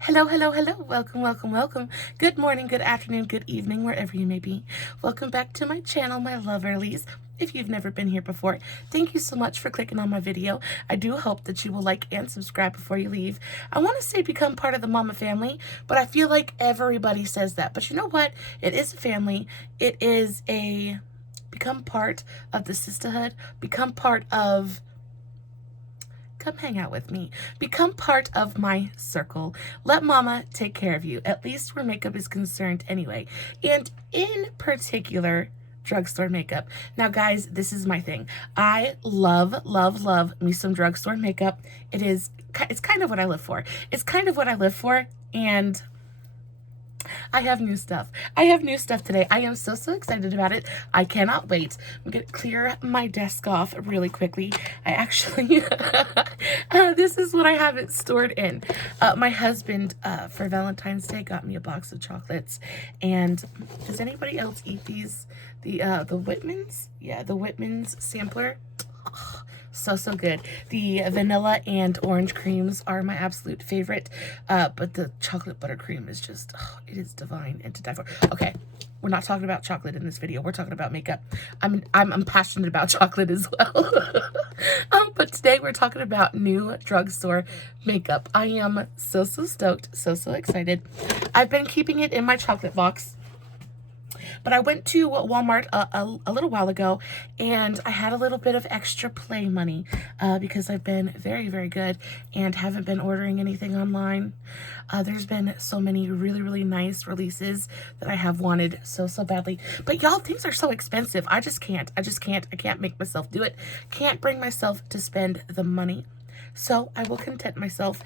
Hello, hello, hello. Welcome, welcome, welcome. Good morning, good afternoon, good evening, wherever you may be. Welcome back to my channel, my Loverlies. If you've never been here before, thank you so much for clicking on my video. I do hope that you will like and subscribe before you leave. I want to say become part of the Mama family, but I feel like everybody says that. But you know what? It is a family. It is a become part of the sisterhood. Become part of come hang out with me. Become part of my circle. Let Mama take care of you, at least where makeup is concerned anyway. And in particular, drugstore makeup. Now guys, this is my thing. I love, love, love me some drugstore makeup. It's kind of what I live for. It's kind of what I live for, and I have new stuff. I have new stuff today. I am so excited about it. I cannot wait. I'm going to clear my desk off really quickly. I actually, this is what I have it stored in. My husband, for Valentine's Day, got me a box of chocolates. And does anybody else eat these? The Whitmans? Yeah, the Whitmans sampler. So good. The vanilla and orange creams are my absolute favorite, but the chocolate buttercream is just, it is divine and to die for. Okay, we're not talking about chocolate in this video. We're talking about makeup. I'm passionate about chocolate as well. But today we're talking about new drugstore makeup. I am so stoked, so excited. I've been keeping it in my chocolate box. But I went to Walmart a little while ago, and I had a little bit of extra play money because I've been very good and haven't been ordering anything online. There's been so many really nice releases that I have wanted so badly. But y'all, things are so expensive. I can't make myself do it. Can't bring myself to spend the money. So I will content myself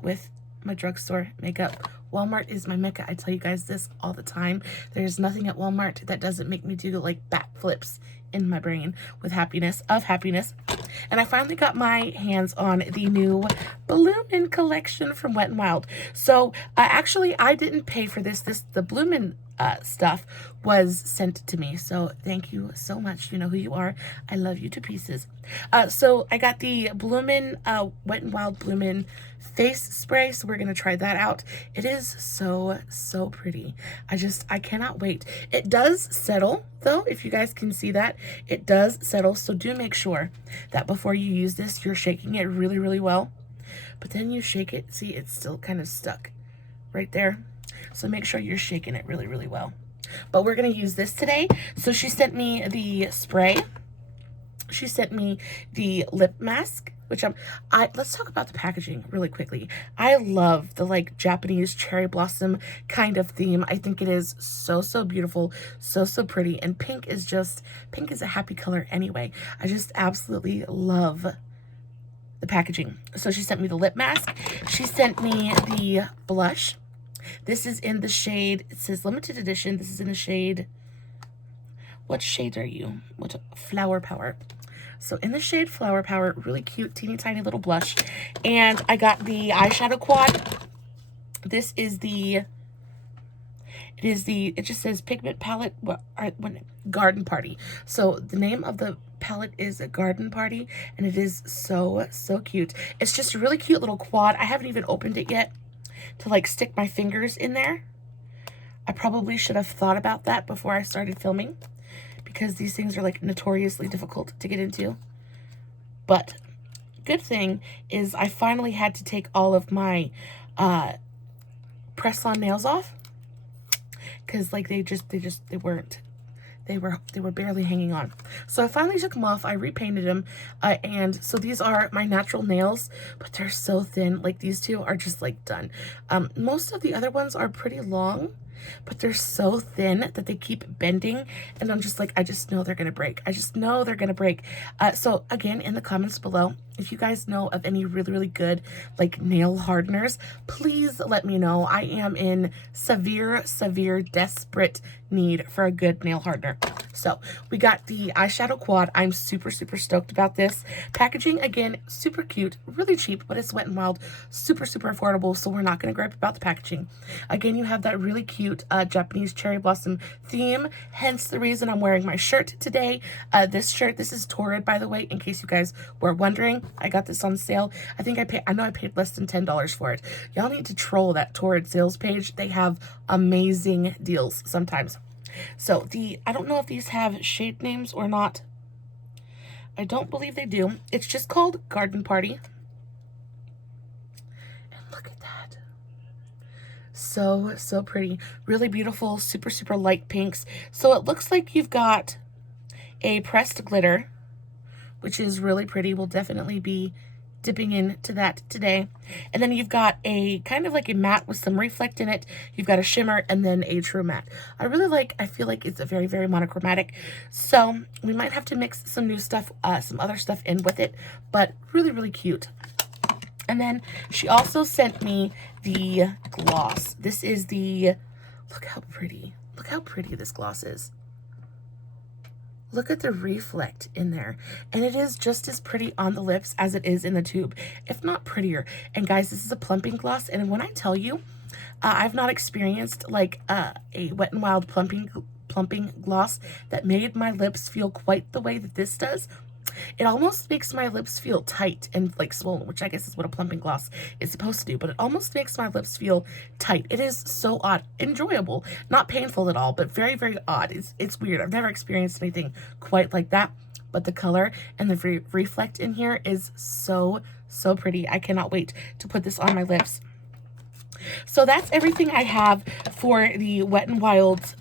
with my drugstore makeup. Walmart is my mecca. I tell you guys this all the time. There's nothing at Walmart that doesn't make me do like backflips in my brain with happiness. And I finally got my hands on the new Bloomin collection from Wet n Wild. So actually I didn't pay for this. The Bloomin stuff was sent to me, so thank you so much. You know who you are. I love you to pieces. So I got the Bloomin Wet n Wild Bloomin face spray, so we're gonna try that out. It is so pretty. I cannot wait. It does settle though, if you guys can see that. It does settle, so do make sure that before you use this you're shaking it really well. But then you shake it, see, it's still kind of stuck right there. So make sure you're shaking it really well. But we're going to use this today. So she sent me the spray. She sent me the lip mask, which let's talk about the packaging really quickly. I love the like Japanese cherry blossom kind of theme. I think it is so beautiful, so pretty. And pink is a happy color anyway. I just absolutely love the packaging. So she sent me the lip mask. She sent me the blush. This is in the shade, it says limited edition. This is in the shade, what shade are you? What? Flower Power. So in the shade Flower Power, really cute, teeny tiny little blush. And I got the Eyeshadow Quad. This is it just says pigment palette, Garden Party. So the name of the palette is a Garden Party, and it is so cute. It's just a really cute little quad. I haven't even opened it yet to like stick my fingers in there. I probably should have thought about that before I started filming, because these things are like notoriously difficult to get into. But good thing is I finally had to take all of my press-on nails off, because like they were barely hanging on. So I finally took them off. I repainted them, and so these are my natural nails, but they're so thin. Like these two are just like done. Most of the other ones are pretty long, but they're so thin that they keep bending, and I'm just like, I just know they're gonna break. I just know they're gonna break. So again, in the comments below, if you guys know of any really good like nail hardeners, please let me know. I am in severe desperate need for a good nail hardener. So we got the Eyeshadow Quad. I'm super stoked about this. Packaging, again, super cute, really cheap, but it's Wet n Wild, super affordable, so we're not going to gripe about the packaging. Again, you have that really cute Japanese cherry blossom theme, hence the reason I'm wearing my shirt today. This shirt, this is Torrid, by the way, in case you guys were wondering. I got this on sale. I know I paid less than $10 for it. Y'all need to troll that Torrid sales page. They have amazing deals sometimes. So I don't know if these have shade names or not. I don't believe they do. It's just called Garden Party. And look at that. So, so pretty. Really beautiful, super, super light pinks. So it looks like you've got a pressed glitter, which is really pretty. We'll definitely be dipping into that today. And then you've got a kind of like a matte with some reflect in it. You've got a shimmer and then a true matte. I feel like it's a very, very monochromatic. So we might have to mix some new stuff, some other stuff in with it, but really, really cute. And then she also sent me the gloss. This is look how pretty this gloss is. Look at the reflect in there. And it is just as pretty on the lips as it is in the tube, if not prettier. And guys, this is a plumping gloss. And when I tell you, I've not experienced like a Wet n Wild plumping gloss that made my lips feel quite the way that this does. It almost makes my lips feel tight and like swollen, which I guess is what a plumping gloss is supposed to do, but it almost makes my lips feel tight. It is so odd. Enjoyable, not painful at all, but very, very odd. It's weird. I've never experienced anything quite like that, but the color and the reflect in here is so, so pretty. I cannot wait to put this on my lips. So that's everything I have for the Wet n Wild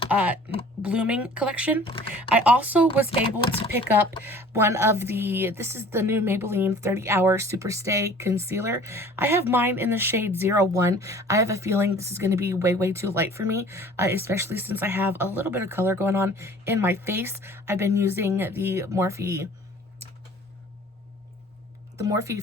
Blooming collection. I also was able to pick up one of this is the new Maybelline 30 Hour Super Stay Concealer. I have mine in the shade 01. I have a feeling this is going to be way, way too light for me, especially since I have a little bit of color going on in my face. I've been using the Morphe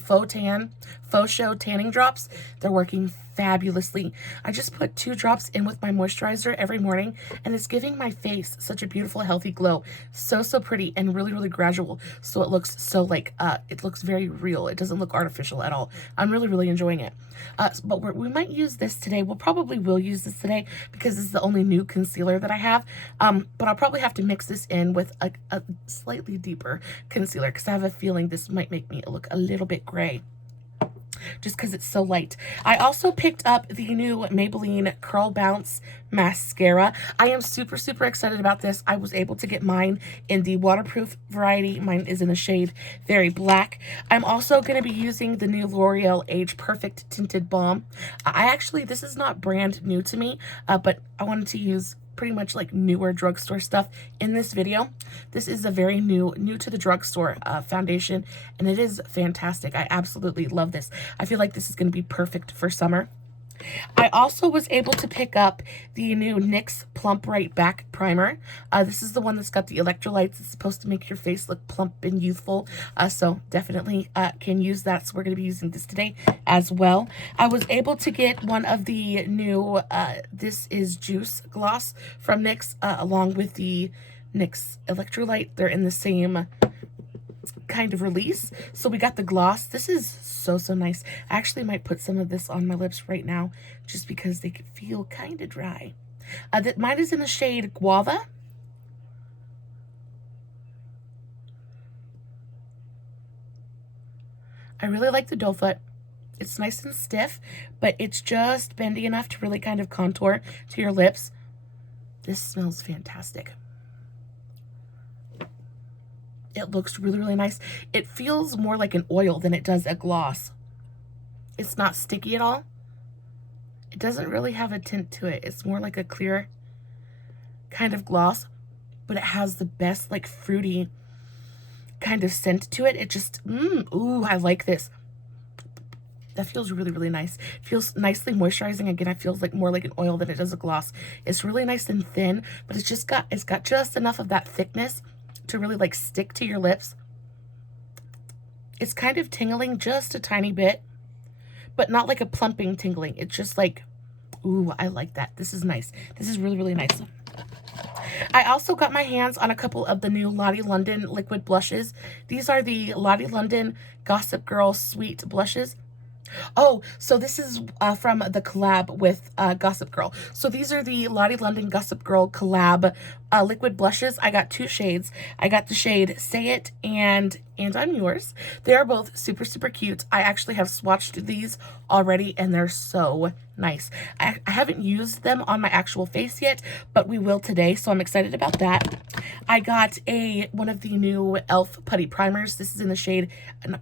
Faux Show tanning drops. They're working fabulously. I just put 2 drops in with my moisturizer every morning, and it's giving my face such a beautiful, healthy glow. So, so pretty and really, really gradual. So it looks so like, it looks very real. It doesn't look artificial at all. I'm really, really enjoying it. But we might use this today. Will use this today because this is the only new concealer that I have. But I'll probably have to mix this in with a slightly deeper concealer because I have a feeling this might make me look a little bit gray, just because it's so light. I also picked up the new Maybelline Curl Bounce Mascara. I am super, super excited about this. I was able to get mine in the waterproof variety. Mine is in the shade Very Black. I'm also going to be using the new L'Oreal Age Perfect Tinted Balm. This is not brand new to me, but I wanted to use pretty much like newer drugstore stuff in this video. This is a very new to the drugstore foundation, and it is fantastic. I absolutely love this. I feel like this is going to be perfect for summer. I also was able to pick up the new NYX Plump Right Back Primer. This is the one that's got the electrolytes. It's supposed to make your face look plump and youthful. So definitely can use that. So we're going to be using this today as well. I was able to get one of the new This Is Juice gloss from NYX along with the NYX electrolyte. They're in the same kind of release. So we got the gloss. This is so, so nice. I actually might put some of this on my lips right now just because they could feel kind of dry. Mine is in the shade Guava. I really like the doe foot. It's nice and stiff, but it's just bendy enough to really kind of contour to your lips. This smells fantastic. It looks really, really nice. It feels more like an oil than it does a gloss. It's not sticky at all. It doesn't really have a tint to it. It's more like a clear kind of gloss, but it has the best like fruity kind of scent to it. It just, ooh, I like this. That feels really, really nice. It feels nicely moisturizing. Again, it feels like more like an oil than it does a gloss. It's really nice and thin, but it's got just enough of that thickness to really like stick to your lips. It's kind of tingling just a tiny bit, but not like a plumping tingling. It's just like, ooh, I like that. This is nice. This is really, really nice. I also got my hands on a couple of the new Lottie London liquid blushes. These are the Lottie London Gossip Girl Sweet blushes. Oh, so this is from the collab with Gossip Girl. So these are the Lottie London Gossip Girl collab liquid blushes. I got 2 shades. I got the shade Say It and I'm Yours. They are both super, super cute. I actually have swatched these already, and they're so nice. I haven't used them on my actual face yet, but we will today, so I'm excited about that. I got one of the new e.l.f. Putty Primers. This is in the shade,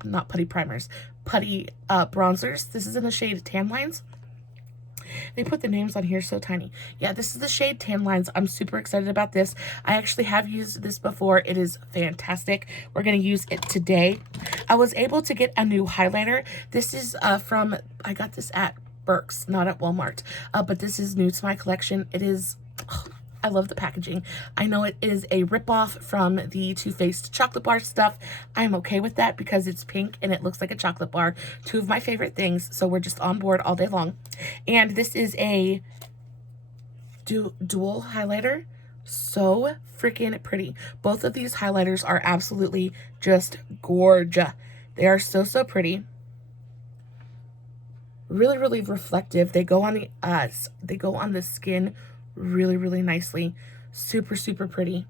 not Putty Primers, Putty Bronzers. This is in the shade Tan Lines. They put the names on here so tiny. Yeah, this is the shade Tan Lines. I'm super excited about this. I actually have used this before. It is fantastic. We're going to use it today. I was able to get a new highlighter. This is from, I got this at Burke's, not at Walmart. But this is new to my collection. It is... Oh, I love the packaging. I know it is a ripoff from the Too Faced chocolate bar stuff. I'm okay with that because it's pink and it looks like a chocolate bar. 2 of my favorite things, so we're just on board all day long. And this is a dual highlighter. So freaking pretty. Both of these highlighters are absolutely just gorgeous. They are so, so pretty. Really, really reflective. They go on the skin really, really nicely. Super, super pretty.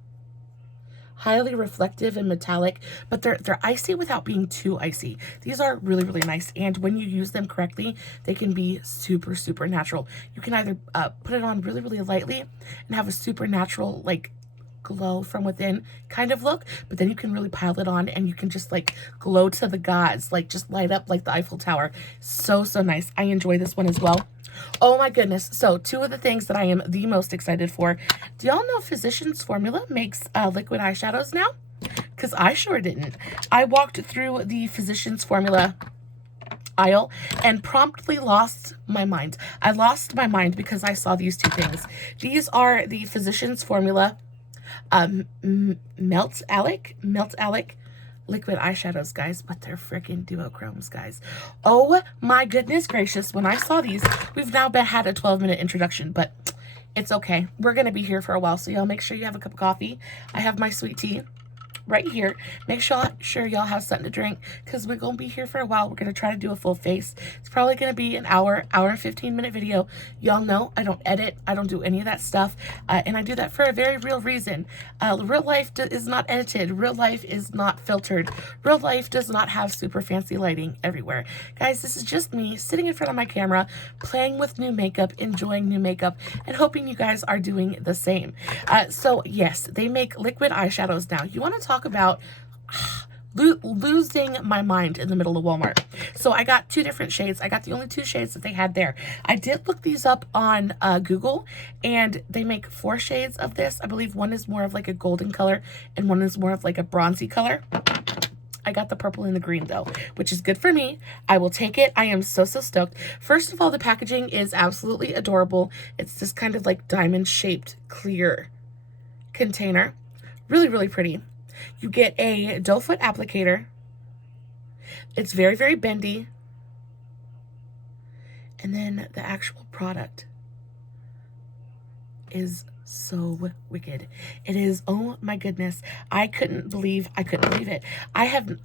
Highly reflective and metallic, but they're icy without being too icy. These are really, really nice, and when you use them correctly, they can be super, super natural. You can either put it on really, really lightly and have a super natural, like, glow from within kind of look, but then you can really pile it on and you can just like glow to the gods, like just light up like the Eiffel Tower. So, so nice. I enjoy this one as well. Oh my goodness. So 2 of the things that I am the most excited for. Do y'all know Physicians Formula makes liquid eyeshadows now? Because I sure didn't. I walked through the Physicians Formula aisle and promptly lost my mind. I lost my mind because I saw these 2 things. These are the Physicians Formula Melt Alec liquid eyeshadows, guys, but they're freaking duochromes, guys. Oh my goodness gracious, when I saw these, we've now had a 12-minute introduction, but it's okay. We're gonna be here for a while, so y'all make sure you have a cup of coffee. I have my sweet tea right here. Make sure y'all have something to drink, because we're gonna be here for a while. We're gonna try to do a full face. It's probably gonna be an hour and 15-minute video. Y'all know I don't edit. I don't do any of that stuff, and I do that for a very real reason. Real life is not edited. Real life is not filtered. Real life does not have super fancy lighting everywhere. Guys, this is just me sitting in front of my camera, playing with new makeup, enjoying new makeup, and hoping you guys are doing the same. So yes, they make liquid eyeshadows now. You want to talk about losing my mind in the middle of Walmart. So I got 2 different shades. I got the only 2 shades that they had there. I did look these up on Google, and they make 4 shades of this. I believe one is more of like a golden color and one is more of like a bronzy color. I got the purple and the green though, which is good for me. I will take it. I am so, so stoked. First of all, the packaging is absolutely adorable. It's this kind of like diamond shaped clear container. Really, really pretty. You get a doe foot applicator. It's very, very bendy. And then the actual product is so wicked. It is, oh my goodness. I couldn't believe it. I have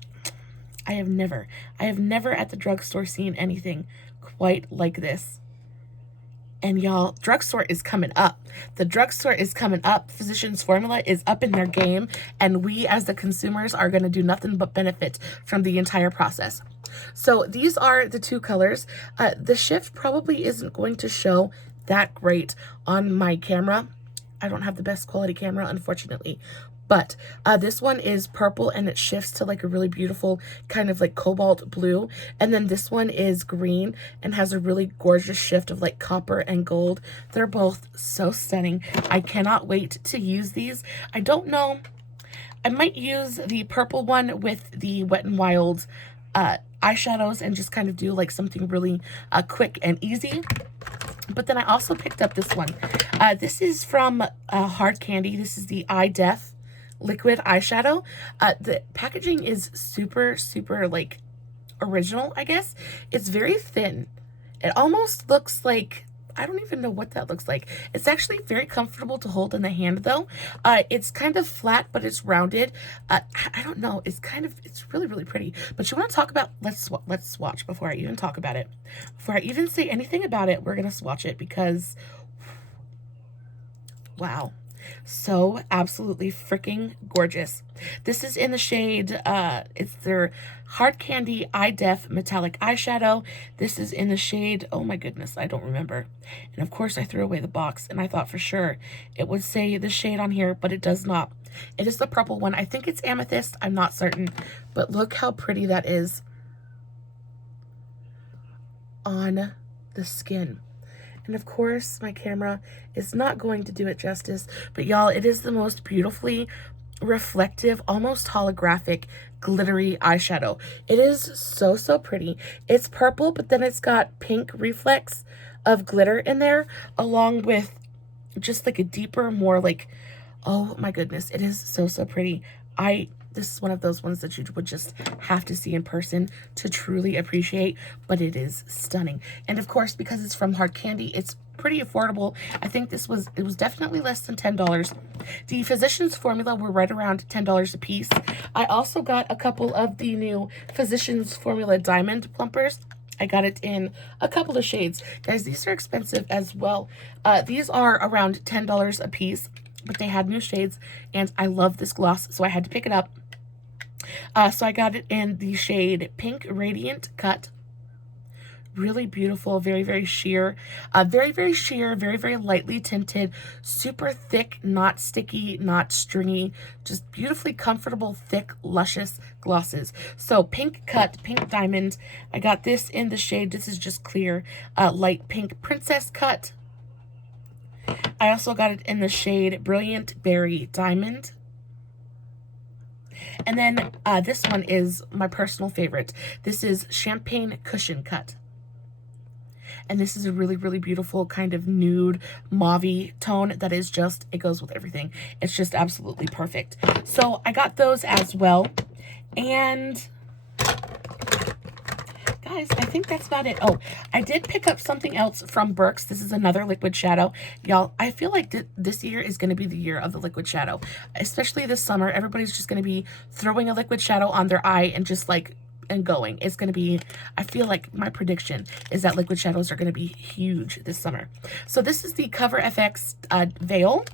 never at the drugstore seen anything quite like this. And y'all, drugstore is coming up. The drugstore is coming up. Physicians Formula is up in their game, and we as the consumers are going to do nothing but benefit from the entire process. So these are the 2 colors. The shift probably isn't going to show that great on my camera. I don't have the best quality camera, unfortunately. But this one is purple, and it shifts to like a really beautiful kind of like cobalt blue. And then this one is green and has a really gorgeous shift of like copper and gold. They're both so stunning. I cannot wait to use these. I don't know. I might use the purple one with the Wet n Wild eyeshadows and just kind of do like something really quick and easy. But then I also picked up this one. This is from Hard Candy. This is the Eye Def liquid eyeshadow. The packaging is super, super like original, I guess. It's very thin. It almost looks like, I don't even know what that looks like. It's actually very comfortable to hold in the hand though. It's kind of flat, but it's rounded. I don't know. It's really, really pretty. But you want to talk about, let's swatch before I even talk about it. Before I even say anything about it, we're going to swatch it because, wow. So absolutely freaking gorgeous. This is in the shade, it's their Hard Candy Eye Def Metallic Eyeshadow. This is in the shade, oh my goodness, I don't remember. And of course I threw away the box, and I thought for sure it would say the shade on here, but it does not. It is the purple one. I think it's Amethyst, I'm not certain, but look how pretty that is on the skin. And of course, my camera is not going to do it justice, but y'all, it is the most beautifully reflective, almost holographic, glittery eyeshadow. It is so, so pretty. It's purple, but then it's got pink reflex of glitter in there, along with just like a deeper, more like, oh my goodness, it is so, so pretty. This is one of those ones that you would just have to see in person to truly appreciate, but it is stunning. And of course, because it's from Hard Candy, it's pretty affordable. I think it was definitely less than $10. The Physicians Formula were right around $10 a piece. I also got a couple of the new Physicians Formula Diamond Plumpers. I got it in a couple of shades. Guys, these are expensive as well. These are around $10 a piece, but they had new shades, and I love this gloss, so I had to pick it up. So I got it in the shade Pink Radiant Cut. Really beautiful, very, very sheer. Very, very sheer, very, very lightly tinted, super thick, not sticky, not stringy, just beautifully comfortable, thick, luscious glosses. So Pink Cut, Pink Diamond. I got this in the shade, this is just clear, light pink Princess Cut. I also got it in the shade Brilliant Berry Diamond. And then this one is my personal favorite. This is Champagne Cushion Cut. And this is a really, really beautiful kind of nude mauve-y tone that is just, it goes with everything. It's just absolutely perfect. So I got those as well. And guys, I think that's about it. Oh, I did pick up something else from Burke's. This is another liquid shadow. Y'all, I feel like this year is going to be the year of the liquid shadow. Especially this summer, everybody's just going to be throwing a liquid shadow on their eye and just like, and going. It's going to be, I feel like my prediction is that liquid shadows are going to be huge this summer. So this is the Cover FX Veil.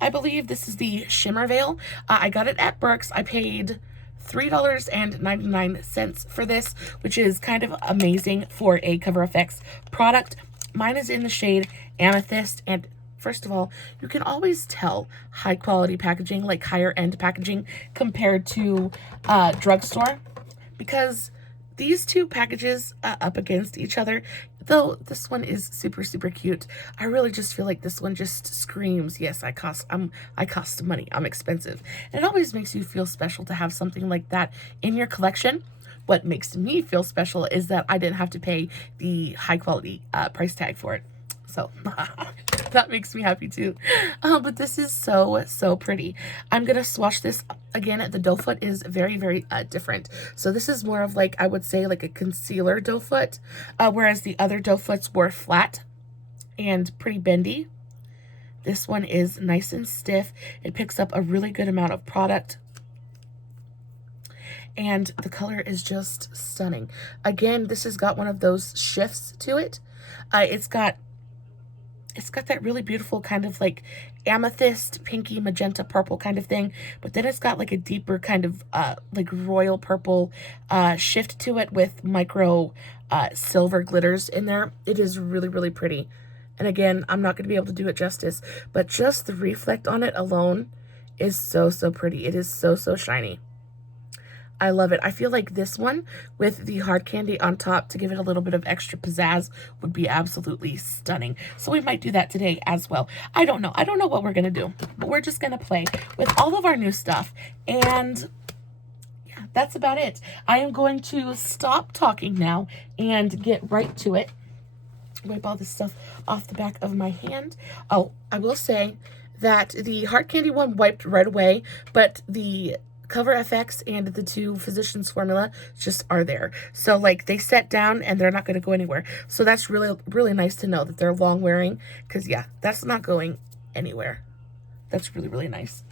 I believe this is the Shimmer Veil. I got it at Burke's. I paid $3.99 for this, which is kind of amazing for a Cover FX product. Mine is in the shade Amethyst, and first of all, you can always tell high quality packaging, like higher end packaging, compared to drugstore, because these two packages up against each other, though this one is super, super cute, I really just feel like this one just screams, yes, I cost money, I'm expensive. And it always makes you feel special to have something like that in your collection. What makes me feel special is that I didn't have to pay the high quality price tag for it. So that makes me happy too. But this is so, so pretty. I'm going to swatch this again. The doe foot is very, very different. So this is more of like, I would say like a concealer doe foot, whereas the other doe foots were flat and pretty bendy. This one is nice and stiff. It picks up a really good amount of product. And the color is just stunning. Again, this has got one of those shifts to it. It's got that really beautiful kind of like amethyst, pinky, magenta, purple kind of thing. But then it's got like a deeper kind of like royal purple shift to it with micro silver glitters in there. It is really, really pretty. And again, I'm not going to be able to do it justice, but just the reflect on it alone is so, so pretty. It is so, so shiny. I love it. I feel like this one with the hard candy on top to give it a little bit of extra pizzazz would be absolutely stunning. So we might do that today as well. I don't know. I don't know what we're going to do, but we're just going to play with all of our new stuff. And yeah, that's about it. I am going to stop talking now and get right to it. Wipe all this stuff off the back of my hand. Oh, I will say that the hard candy one wiped right away, but the Cover FX and the two Physicians Formula just are there. So like they set down and they're not going to go anywhere. So that's really, really nice to know that they're long wearing, because yeah, that's not going anywhere. That's really, really nice.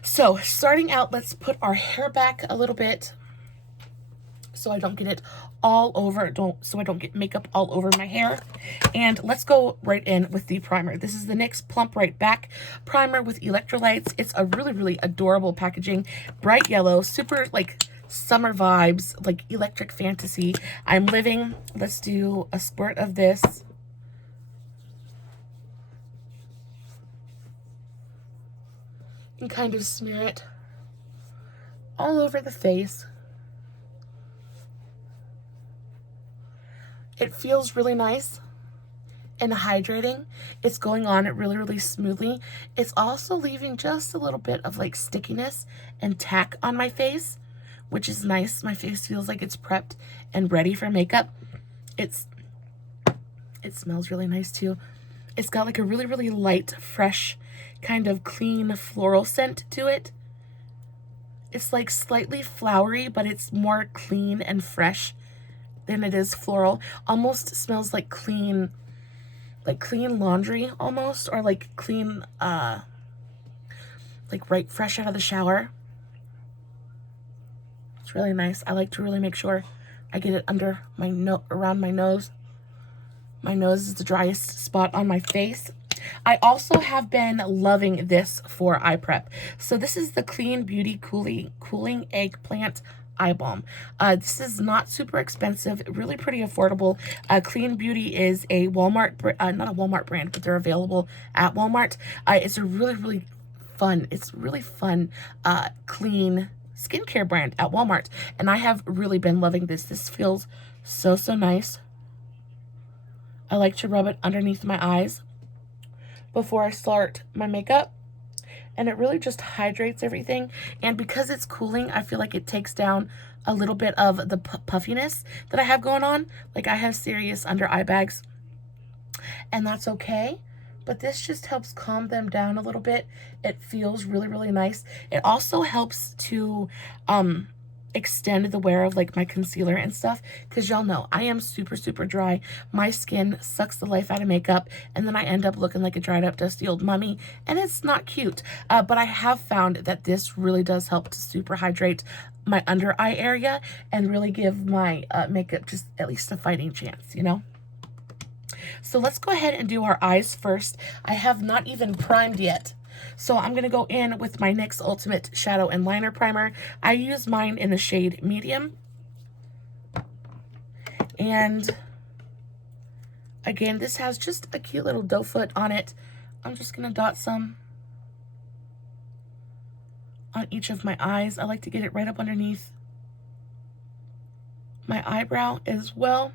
So starting out, let's put our hair back a little bit. so I don't get it all over, so I don't get makeup all over my hair. And let's go right in with the primer. This is the NYX Plump Right Back Primer with electrolytes. It's a really, really adorable packaging. Bright yellow, super like summer vibes, like electric fantasy. I'm living. Let's do a squirt of this. And kind of smear it all over the face. It feels really nice and hydrating. It's going on really, really smoothly. It's also leaving just a little bit of like stickiness and tack on my face, which is nice. My face feels like it's prepped and ready for makeup. It smells really nice too. It's got like a really, really light, fresh, kind of clean floral scent to it. It's like slightly flowery, but it's more clean and fresh than it is floral. Almost smells like clean laundry almost, or like clean, like right fresh out of the shower. It's really nice. I like to really make sure I get it under my around my nose. My nose is the driest spot on my face. I also have been loving this for eye prep. So this is the Clean Beauty Cooling Eggplant Eye Balm. This is not super expensive, really pretty affordable. Clean Beauty is a Walmart, not a Walmart brand, but they're available at Walmart. It's a really, really fun, clean skincare brand at Walmart. And I have really been loving this. This feels so, so nice. I like to rub it underneath my eyes before I start my makeup, and it really just hydrates everything. And because it's cooling, I feel like it takes down a little bit of the puffiness that I have going on. Like, I have serious under eye bags, and that's okay, but this just helps calm them down a little bit. It feels really, really nice. It also helps to extend the wear of like my concealer and stuff, because y'all know I am super, super dry. My skin sucks the life out of makeup, and then I end up looking like a dried up, dusty old mummy, and it's not cute. But I have found that this really does help to super hydrate my under eye area and really give my makeup just at least a fighting chance, you know? So let's go ahead and do our eyes first. I have not even primed yet. So I'm going to go in with my NYX Ultimate Shadow and Liner Primer. I use mine in the shade Medium. And again, this has just a cute little doe foot on it. I'm just going to dot some on each of my eyes. I like to get it right up underneath my eyebrow as well.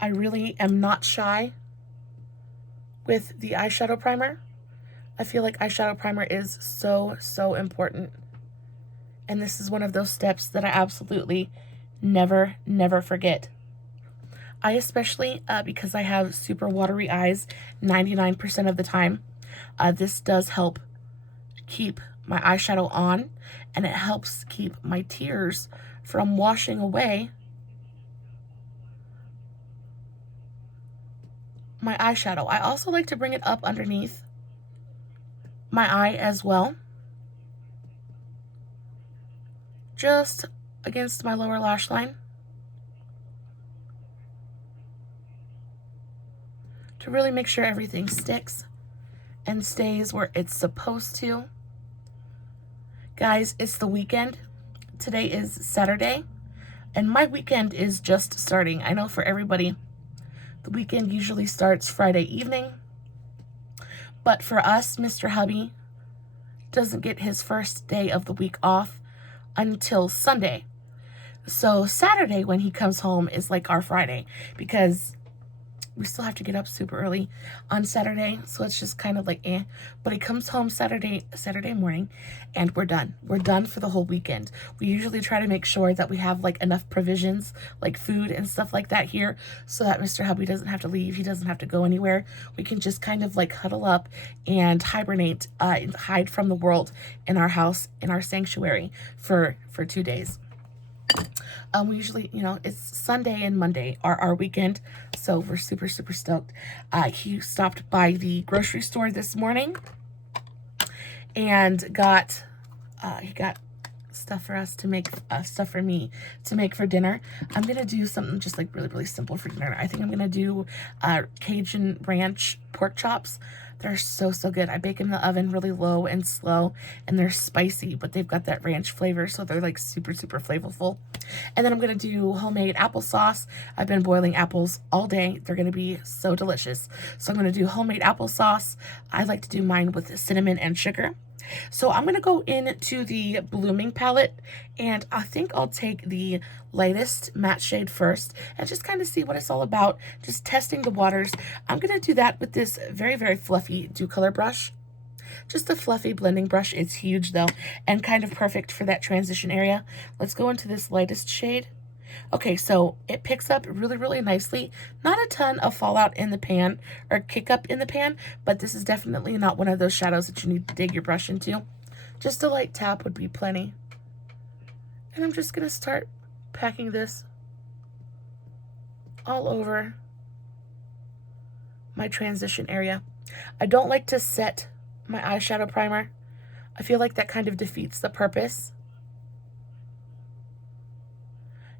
I really am not shy with the eyeshadow primer. I feel like eyeshadow primer is so, so important. And this is one of those steps that I absolutely never, never forget. I especially, because I have super watery eyes 99% of the time, this does help keep my eyeshadow on, and it helps keep my tears from washing away my eyeshadow. I also like to bring it up underneath my eye as well, just against my lower lash line, to really make sure everything sticks and stays where it's supposed to. Guys, it's the weekend. Today is Saturday, and my weekend is just starting. I know for everybody, the weekend usually starts Friday evening. But for us, Mr. Hubby doesn't get his first day of the week off until Sunday. So Saturday when he comes home is like our Friday, because we still have to get up super early on Saturday, so it's just kind of like but he comes home Saturday morning, and we're done. We're done for the whole weekend. We usually try to make sure that we have like enough provisions, like food and stuff like that here, so that Mr. Hubby doesn't have to leave. He doesn't have to go anywhere. We can just kind of like huddle up and hibernate, and hide from the world in our house, in our sanctuary for 2 days. We usually, you know, it's Sunday and Monday are our weekend, so we're super, super stoked. He stopped by the grocery store this morning and he got stuff for us to make, stuff for me to make for dinner. I'm going to do something just like really, really simple for dinner. I think I'm going to do Cajun ranch pork chops. They're so, so good. I bake in the oven really low and slow, and they're spicy, but they've got that ranch flavor, so they're like super, super flavorful. And then I'm going to do homemade applesauce. I've been boiling apples all day. They're going to be so delicious. So I'm going to do homemade applesauce. I like to do mine with cinnamon and sugar. So I'm going to go into the Bloomin palette, and I think I'll take the lightest matte shade first and just kind of see what it's all about, just testing the waters. I'm going to do that with this very, very fluffy Dew Color brush. Just a fluffy blending brush. It's huge though, and kind of perfect for that transition area. Let's go into this lightest shade. Okay, so it picks up really, really nicely. Not a ton of fallout in the pan or kick up in the pan, but this is definitely not one of those shadows that you need to dig your brush into. Just a light tap would be plenty. And I'm just going to start packing this all over my transition area. I don't like to set my eyeshadow primer. I feel like that kind of defeats the purpose.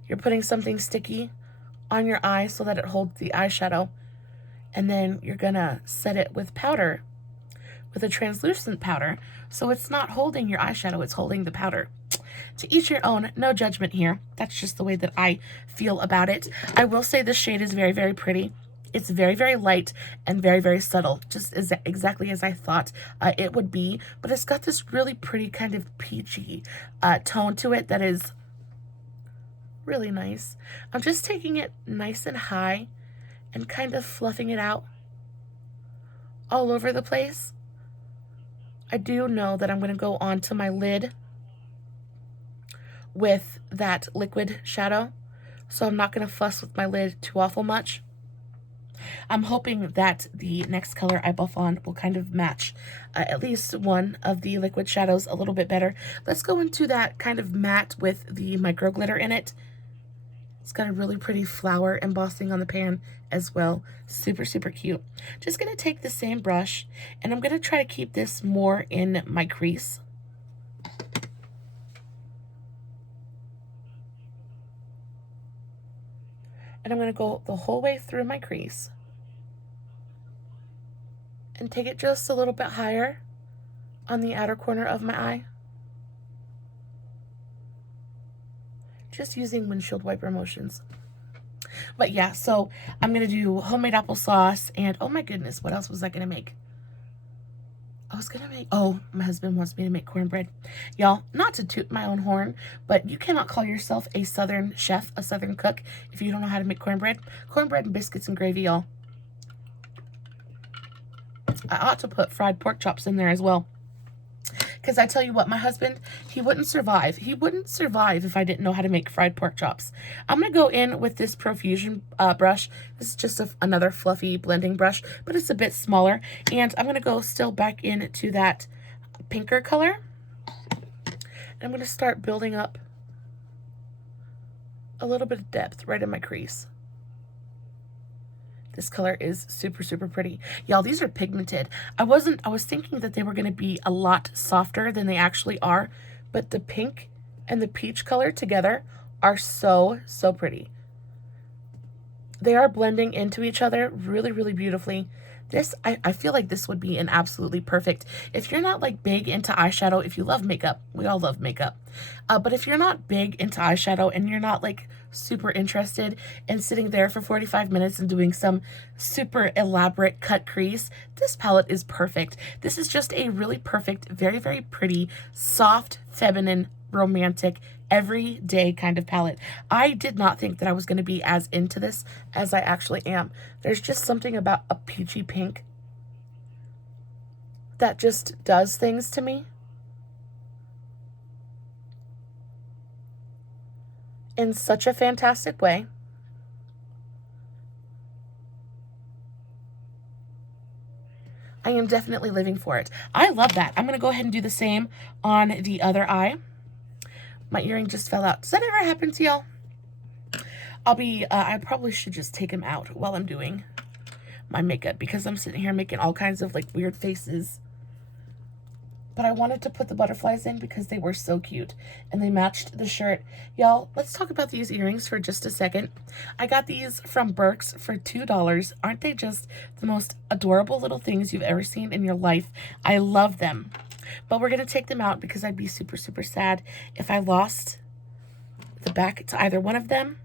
You're putting something sticky on your eye so that it holds the eyeshadow, and then you're gonna set it with powder, with a translucent powder, so it's not holding your eyeshadow, it's holding the powder. To each your own, no judgment here. That's just the way that I feel about it. I will say this shade is very, very pretty. It's very, very light and very, very subtle, just exactly as I thought it would be, but it's got this really pretty kind of peachy tone to it that is really nice. I'm just taking it nice and high and kind of fluffing it out all over the place. I do know that I'm going to go on to my lid with that liquid shadow, so I'm not going to fuss with my lid too awful much. I'm hoping that the next color I buff on will kind of match at least one of the liquid shadows a little bit better. Let's go into that kind of matte with the micro glitter in it. It's got a really pretty flower embossing on the pan as well. Super, super cute. Just going to take the same brush, and I'm going to try to keep this more in my crease. And I'm going to go the whole way through my crease and take it just a little bit higher on the outer corner of my eye. Just using windshield wiper motions. But yeah, so I'm going to do homemade applesauce, and oh my goodness, what else was I going to make? I was going to make, oh, my husband wants me to make cornbread. Y'all, not to toot my own horn, but you cannot call yourself a Southern chef, a Southern cook, if you don't know how to make cornbread. Cornbread and biscuits and gravy, y'all. I ought to put fried pork chops in there as well. Because I tell you what, my husband, he wouldn't survive. He wouldn't survive if I didn't know how to make fried pork chops. I'm going to go in with this Profusion brush. This is just another fluffy blending brush, but it's a bit smaller. And I'm going to go still back into that pinker color. And I'm going to start building up a little bit of depth right in my crease. This color is super, super pretty. Y'all, these are pigmented. I was thinking that they were going to be a lot softer than they actually are, but the pink and the peach color together are so, so pretty. They are blending into each other really, really beautifully. This, I feel like this would be an absolutely perfect, if you're not like big into eyeshadow, if you love makeup, we all love makeup, but if you're not big into eyeshadow and you're not like super interested in sitting there for 45 minutes and doing some super elaborate cut crease, this palette is perfect. This is just a really perfect, very, very pretty, soft, feminine, romantic, everyday kind of palette. I did not think that I was going to be as into this as I actually am. There's just something about a peachy pink that just does things to me in such a fantastic way. I am definitely living for it. I love that. I'm going to go ahead and do the same on the other eye. My earring just fell out. Does that ever happen to y'all? I probably should just take him out while I'm doing my makeup, because I'm sitting here making all kinds of like weird faces. but I wanted to put the butterflies in because they were so cute and they matched the shirt. Y'all, let's talk about these earrings for just a second. I got these from Burke's for $2. Aren't they just the most adorable little things you've ever seen in your life? I love them. But we're going to take them out because I'd be super, super sad if I lost the back to either one of them.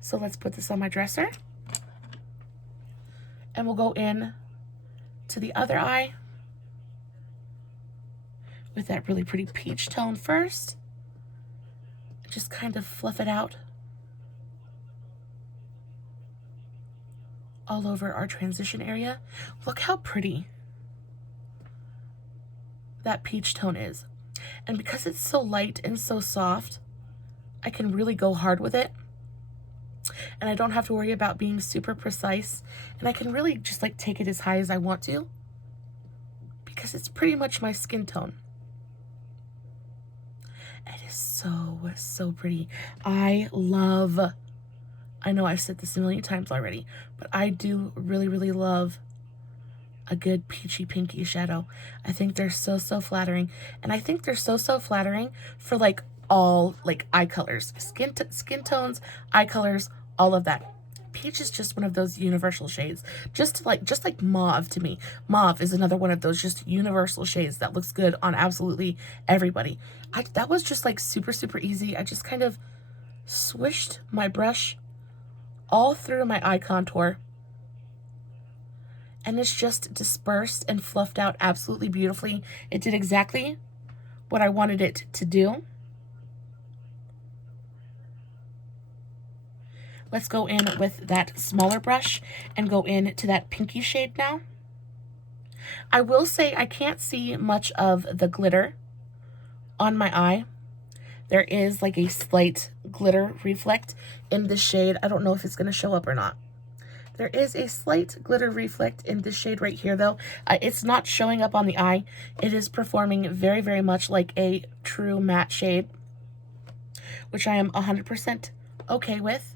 So let's put this on my dresser. And we'll go in to the other eye with that really pretty peach tone first. Just kind of fluff it out all over our transition area. Look how pretty that peach tone is. And because it's so light and so soft, I can really go hard with it. And I don't have to worry about being super precise. And I can really just like take it as high as I want to, because it's pretty much my skin tone. It is so, so pretty. I know I've said this a million times already, but I do really, really love a good peachy pinky shadow. I think they're so, so flattering. And I think they're so, so flattering for like all like eye colors, skin tones, eye colors, all of that. Peach is just one of those universal shades. Just like mauve to me. Mauve is another one of those just universal shades that looks good on absolutely everybody. That was just like super, super easy. I just kind of swished my brush all through my eye contour, and it's just dispersed and fluffed out absolutely beautifully. It did exactly what I wanted it to do. Let's go in with that smaller brush and go into that pinky shade now. I will say I can't see much of the glitter on my eye. There is like a slight glitter reflect in this shade. I don't know if it's going to show up or not. There is a slight glitter reflect in this shade right here, though. It's not showing up on the eye. It is performing very, very much like a true matte shade, which I am 100% okay with.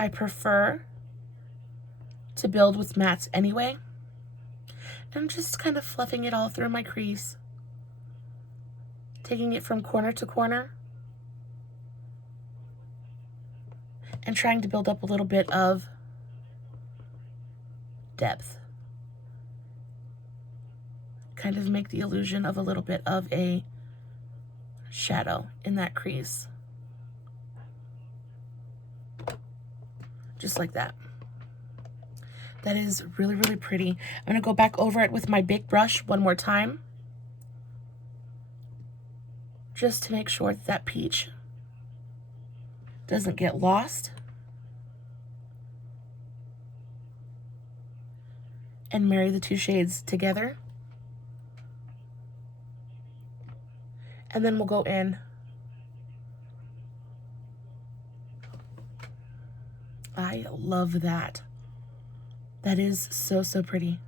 I prefer to build with mattes anyway. And I'm just kind of fluffing it all through my crease, taking it from corner to corner, and trying to build up a little bit of depth. Kind of make the illusion of a little bit of a shadow in that crease. Just like that. That is really, really pretty. I'm going to go back over it with my big brush one more time, just to make sure that that peach doesn't get lost. And marry the two shades together. And then we'll go in. I love that. That is so, so pretty.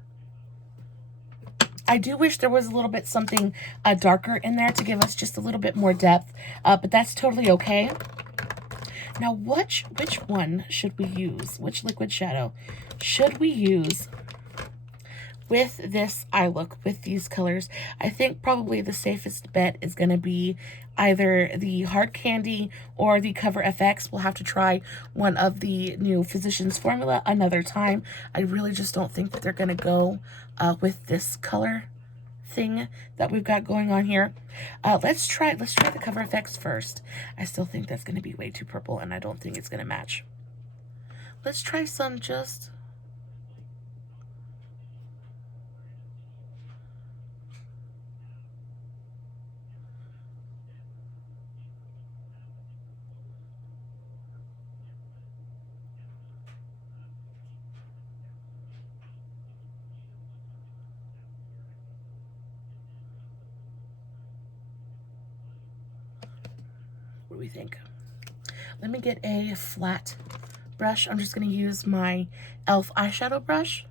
I do wish there was a little bit something darker in there to give us just a little bit more depth, but that's totally okay. Now, which one should we use? Which liquid shadow should we use with this eye look, with these colors? I think probably the safest bet is going to be either the Hard Candy or the Cover FX. We'll have to try one of the new Physicians Formula another time. I really just don't think that they're going to go with this color thing that we've got going on here. Let's try the Cover FX first. I still think that's going to be way too purple, and I don't think it's going to match. Let's try some just... What do we think? Let me get a flat brush. I'm just going to use my e.l.f. eyeshadow brush.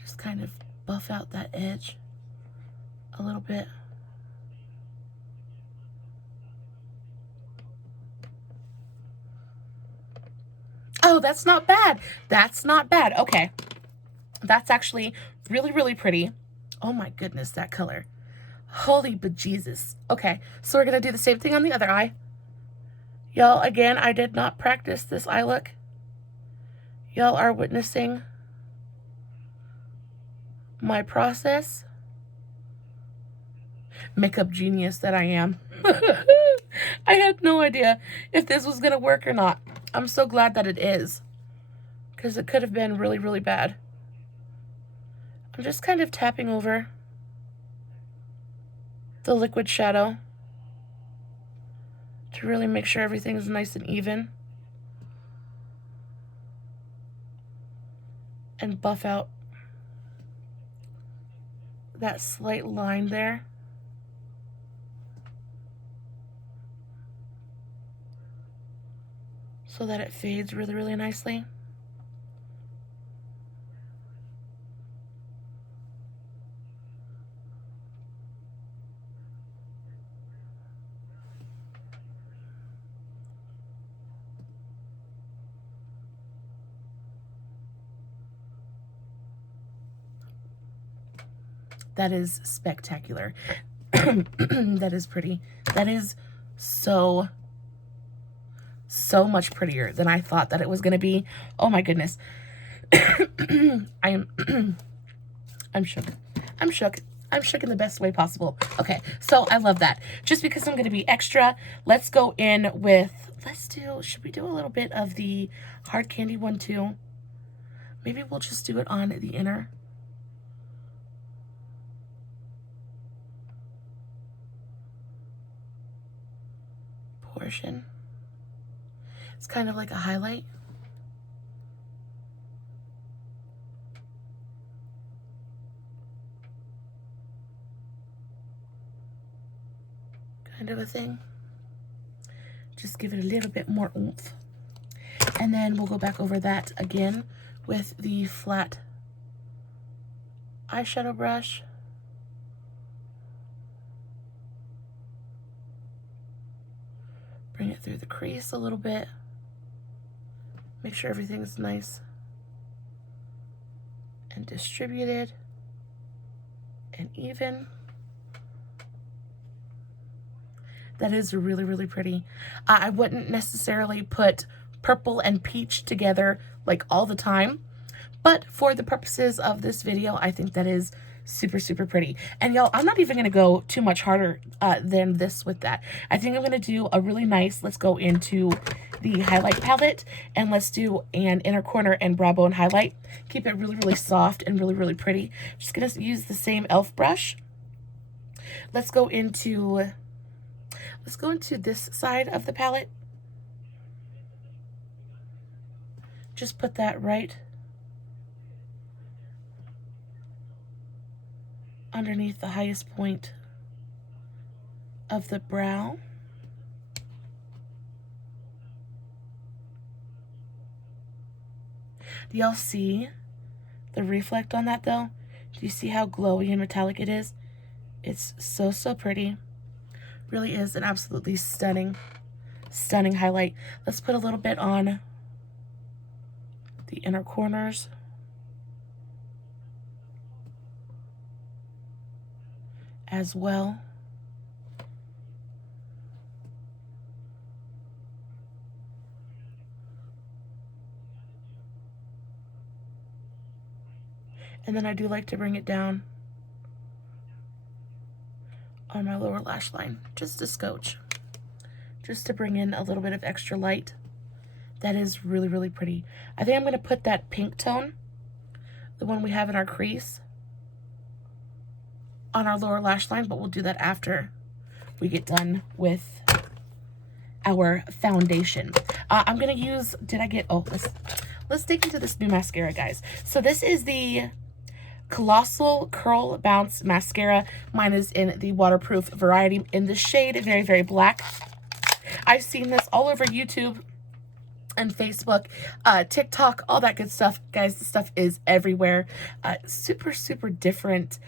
Just kind of buff out that edge a little bit. Oh, that's not bad. That's not bad. Okay. That's actually really, really pretty. Oh my goodness, that color. Holy bejesus. Okay, so we're going to do the same thing on the other eye. Y'all, again, I did not practice this eye look. Y'all are witnessing my process. Makeup genius that I am. I had no idea if this was going to work or not. I'm so glad that it is, because it could have been really, really bad. I'm just kind of tapping over the liquid shadow to really make sure everything is nice and even, and buff out that slight line there. So that it fades really, really nicely. That is spectacular. That is pretty. That is so much prettier than I thought that it was going to be. Oh my goodness. I'm shook. I'm shook. I'm shook in the best way possible. Okay, so I love that. Just because I'm going to be extra, let's go in with, should we do a little bit of the hard candy one too? Maybe we'll just do it on the inner. Portion. It's kind of like a highlight. Kind of a thing. Just give it a little bit more oomph. And then we'll go back over that again with the flat eyeshadow brush. Bring it through the crease a little bit. Make sure everything's nice and distributed and even. That is really, really pretty. I wouldn't necessarily put purple and peach together like all the time, but for the purposes of this video, I think that is super, super pretty. And y'all, I'm not even going to go too much harder than this with that. I think I'm going to do a really nice, let's go into the highlight palette and let's do an inner corner and brow bone highlight. Keep it really, really soft and really, really pretty. Just going to use the same e.l.f. brush. Let's go into this side of the palette. Just put that right underneath the highest point of the brow. Do y'all see the reflect on that though? Do you see how glowy and metallic it is? It's so, so pretty. Really is an absolutely stunning, stunning highlight. Let's put a little bit on the inner corners. As well. And then I do like to bring it down on my lower lash line, just a scotch, just to bring in a little bit of extra light. That is really, really pretty. I think I'm going to put that pink tone, the one we have in our crease, on our lower lash line, but we'll do that after we get done with our foundation. I'm gonna use, let's dig into this new mascara, guys. So this is the Colossal Curl Bounce Mascara. Mine is in the waterproof variety in the shade Very, Very Black. I've seen this all over YouTube. and Facebook, TikTok, all that good stuff. Guys, this stuff is everywhere. Super, super different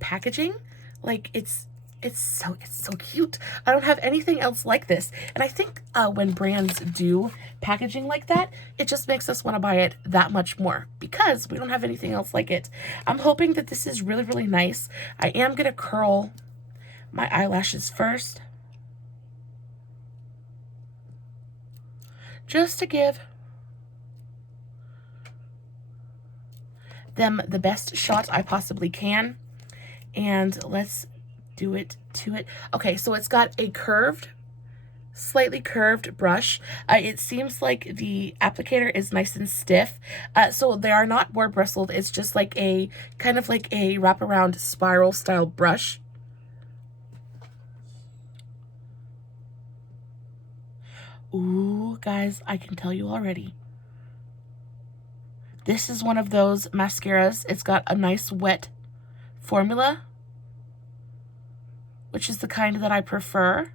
packaging. Like, it's so cute. I don't have anything else like this. And I think when brands do packaging like that, it just makes us want to buy it that much more because we don't have anything else like it. I'm hoping that this is really, really nice. I am going to curl my eyelashes first, just to give them the best shot I possibly can. And let's do it to it. Okay, so it's got a slightly curved brush. It seems like the applicator is nice and stiff. So they are not board bristled. It's just like a kind of like a wraparound spiral style brush. Ooh, guys, I can tell you already. This is one of those mascaras. It's got a nice wet formula, which is the kind that I prefer.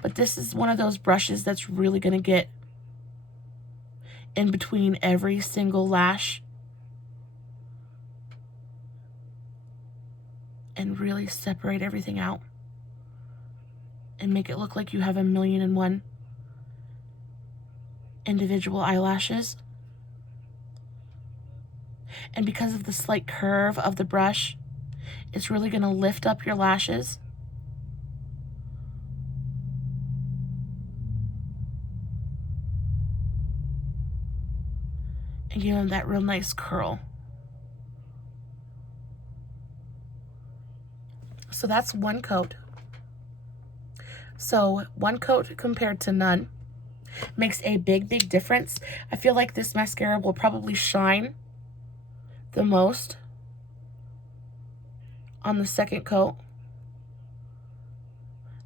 But this is one of those brushes that's really going to get in between every single lash and really separate everything out and make it look like you have 1,000,001 individual eyelashes. And because of the slight curve of the brush, it's really going to lift up your lashes. And give them that real nice curl. So that's one coat. So one coat compared to none makes a big, big difference. I feel like this mascara will probably shine the most on the second coat.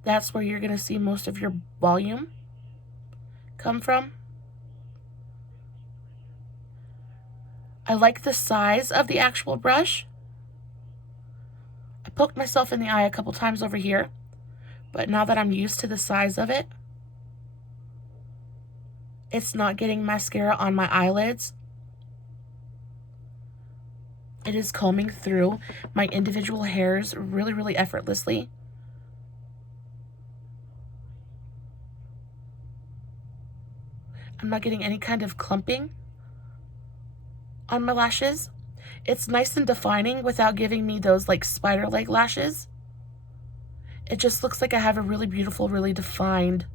That's where you're going to see most of your volume come from. I like the size of the actual brush. I poked myself in the eye a couple times over here, but now that I'm used to the size of it, it's not getting mascara on my eyelids. It is combing through my individual hairs really, really effortlessly. I'm not getting any kind of clumping on my lashes. It's nice and defining without giving me those like spider leg lashes. It just looks like I have a really beautiful, really defined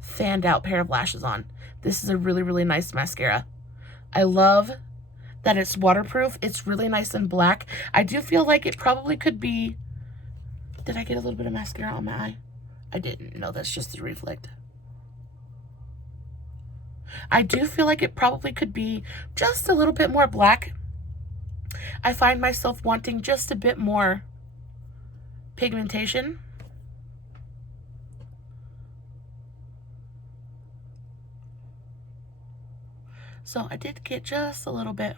fanned out pair of lashes on. This is a really, really nice mascara. I love that it's waterproof. It's really nice and black. I do feel like it probably could be... Did I get a little bit of mascara on my eye? I didn't. No, that's just the reflect. I do feel like it probably could be just a little bit more black. I find myself wanting just a bit more pigmentation. So I did get just a little bit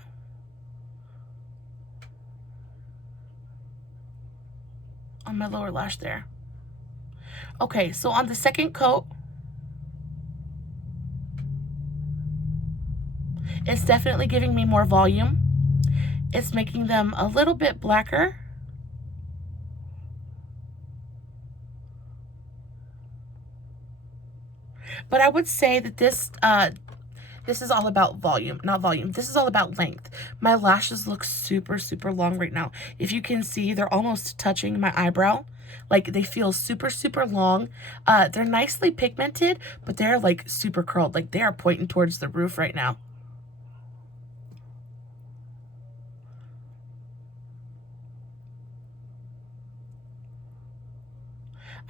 on my lower lash there. Okay, so on the second coat, it's definitely giving me more volume. It's making them a little bit blacker. But I would say that this is all about volume, not volume. This is all about length. My lashes look super, super long right now. If you can see, they're almost touching my eyebrow. Like, they feel super, super long. They're nicely pigmented, but they're like super curled. Like, they are pointing towards the roof right now.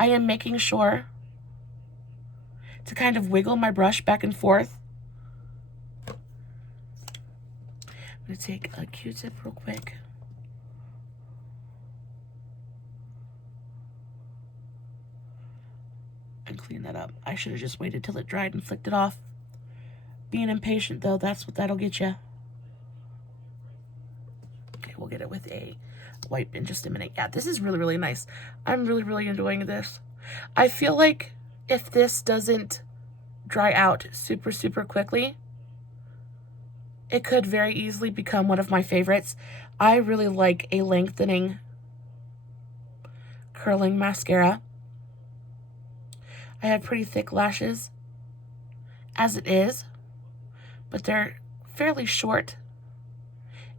I am making sure to kind of wiggle my brush back and forth. I'm going to take a Q-tip real quick. And clean that up. I should have just waited till it dried and flicked it off. Being impatient, though, that's what that'll get you. Okay, we'll get it with a wipe in just a minute. Yeah, this is really, really nice. I'm really, really enjoying this. I feel like if this doesn't dry out super, super quickly, it could very easily become one of my favorites. I really like a lengthening curling mascara. I have pretty thick lashes as it is, but they're fairly short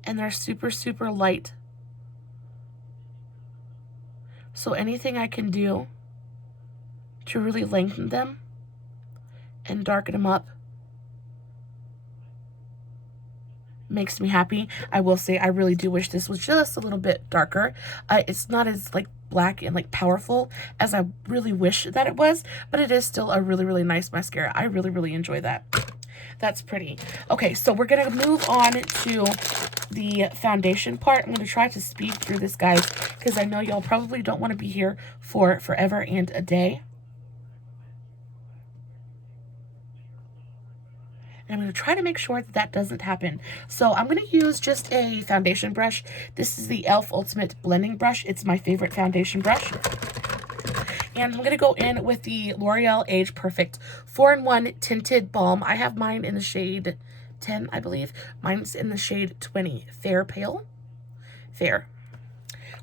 and they're super, super light. So anything I can do to really lengthen them and darken them up makes me happy. I will say I really do wish this was just a little bit darker. It's not as like black and like powerful as I really wish that it was, but it is still a really, really nice mascara. I really, really enjoy that. That's pretty. Okay, so we're gonna move on to the foundation part. I'm gonna try to speed through this, guys, because I know y'all probably don't want to be here for forever and a day. And I'm going to try to make sure that that doesn't happen. So I'm going to use just a foundation brush. This is the e.l.f. Ultimate Blending Brush. It's my favorite foundation brush. And I'm going to go in with the L'Oreal Age Perfect 4-in-1 Tinted Balm. I have mine in the shade 10, I believe. Mine's in the shade 20. Fair Pale. Fair.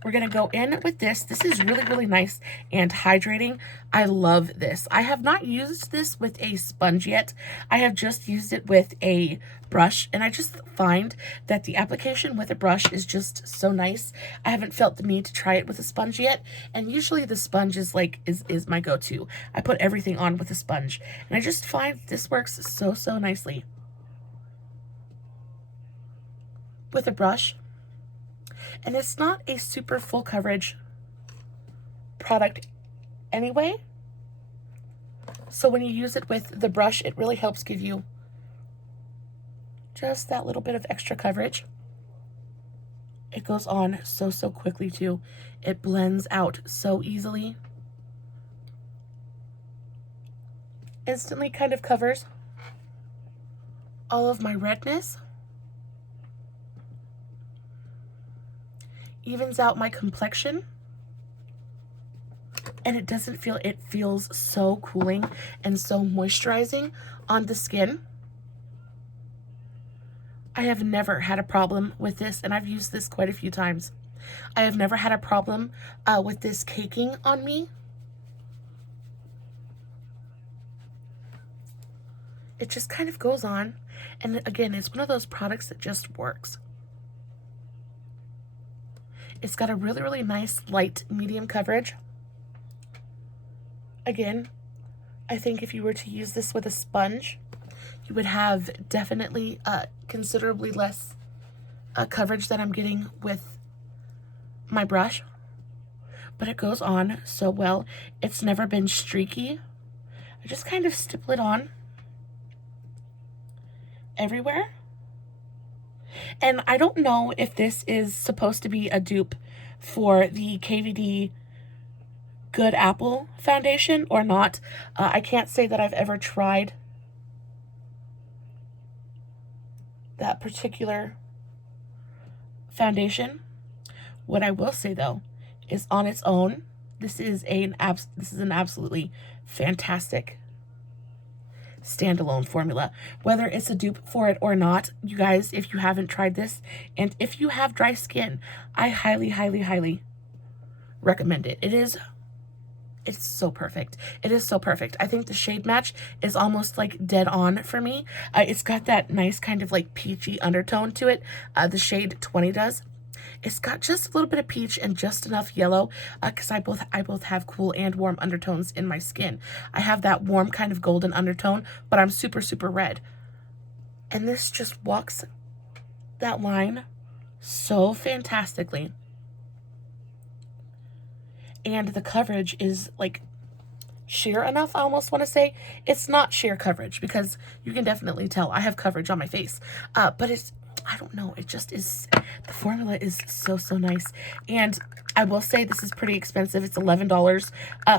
We're going to go in with this. This is really, really nice and hydrating. I love this. I have not used this with a sponge yet. I have just used it with a brush, and I just find that the application with a brush is just so nice. I haven't felt the need to try it with a sponge yet, and usually the sponge is my go-to. I put everything on with a sponge, and I just find this works so, so nicely with a brush. And it's not a super full coverage product anyway. So when you use it with the brush, it really helps give you just that little bit of extra coverage. It goes on so, so quickly too. It blends out so easily. Instantly kind of covers all of my redness. Evens out my complexion, and it doesn't feel, it feels so cooling and so moisturizing on the skin. I have never had a problem with this, and I've used this quite a few times. I have never had a problem with this caking on me. It just kind of goes on, and again, it's one of those products that just works. It's got a really, really nice light medium coverage. Again, I think if you were to use this with a sponge, you would have definitely considerably less coverage that I'm getting with my brush. But it goes on so well. It's never been streaky. I just kind of stipple it on everywhere. And I don't know if this is supposed to be a dupe for the KVD Good Apple foundation or not. I can't say that I've ever tried that particular foundation. What I will say though is on its own, this is an absolutely fantastic standalone formula. Whether it's a dupe for it or not, you guys, if you haven't tried this, and if you have dry skin, I highly, highly, highly recommend it. It's so perfect. It is so perfect. I think the shade match is almost like dead on for me. It's got that nice kind of like peachy undertone to it. The shade 20 does. It's got just a little bit of peach and just enough yellow because I both have cool and warm undertones in my skin. I have that warm kind of golden undertone, but I'm super, super red. And this just walks that line so fantastically. And the coverage is like sheer enough, I almost want to say. It's not sheer coverage because you can definitely tell I have coverage on my face. But I don't know, it just is, the formula is so, so nice. And I will say this is pretty expensive. It's $11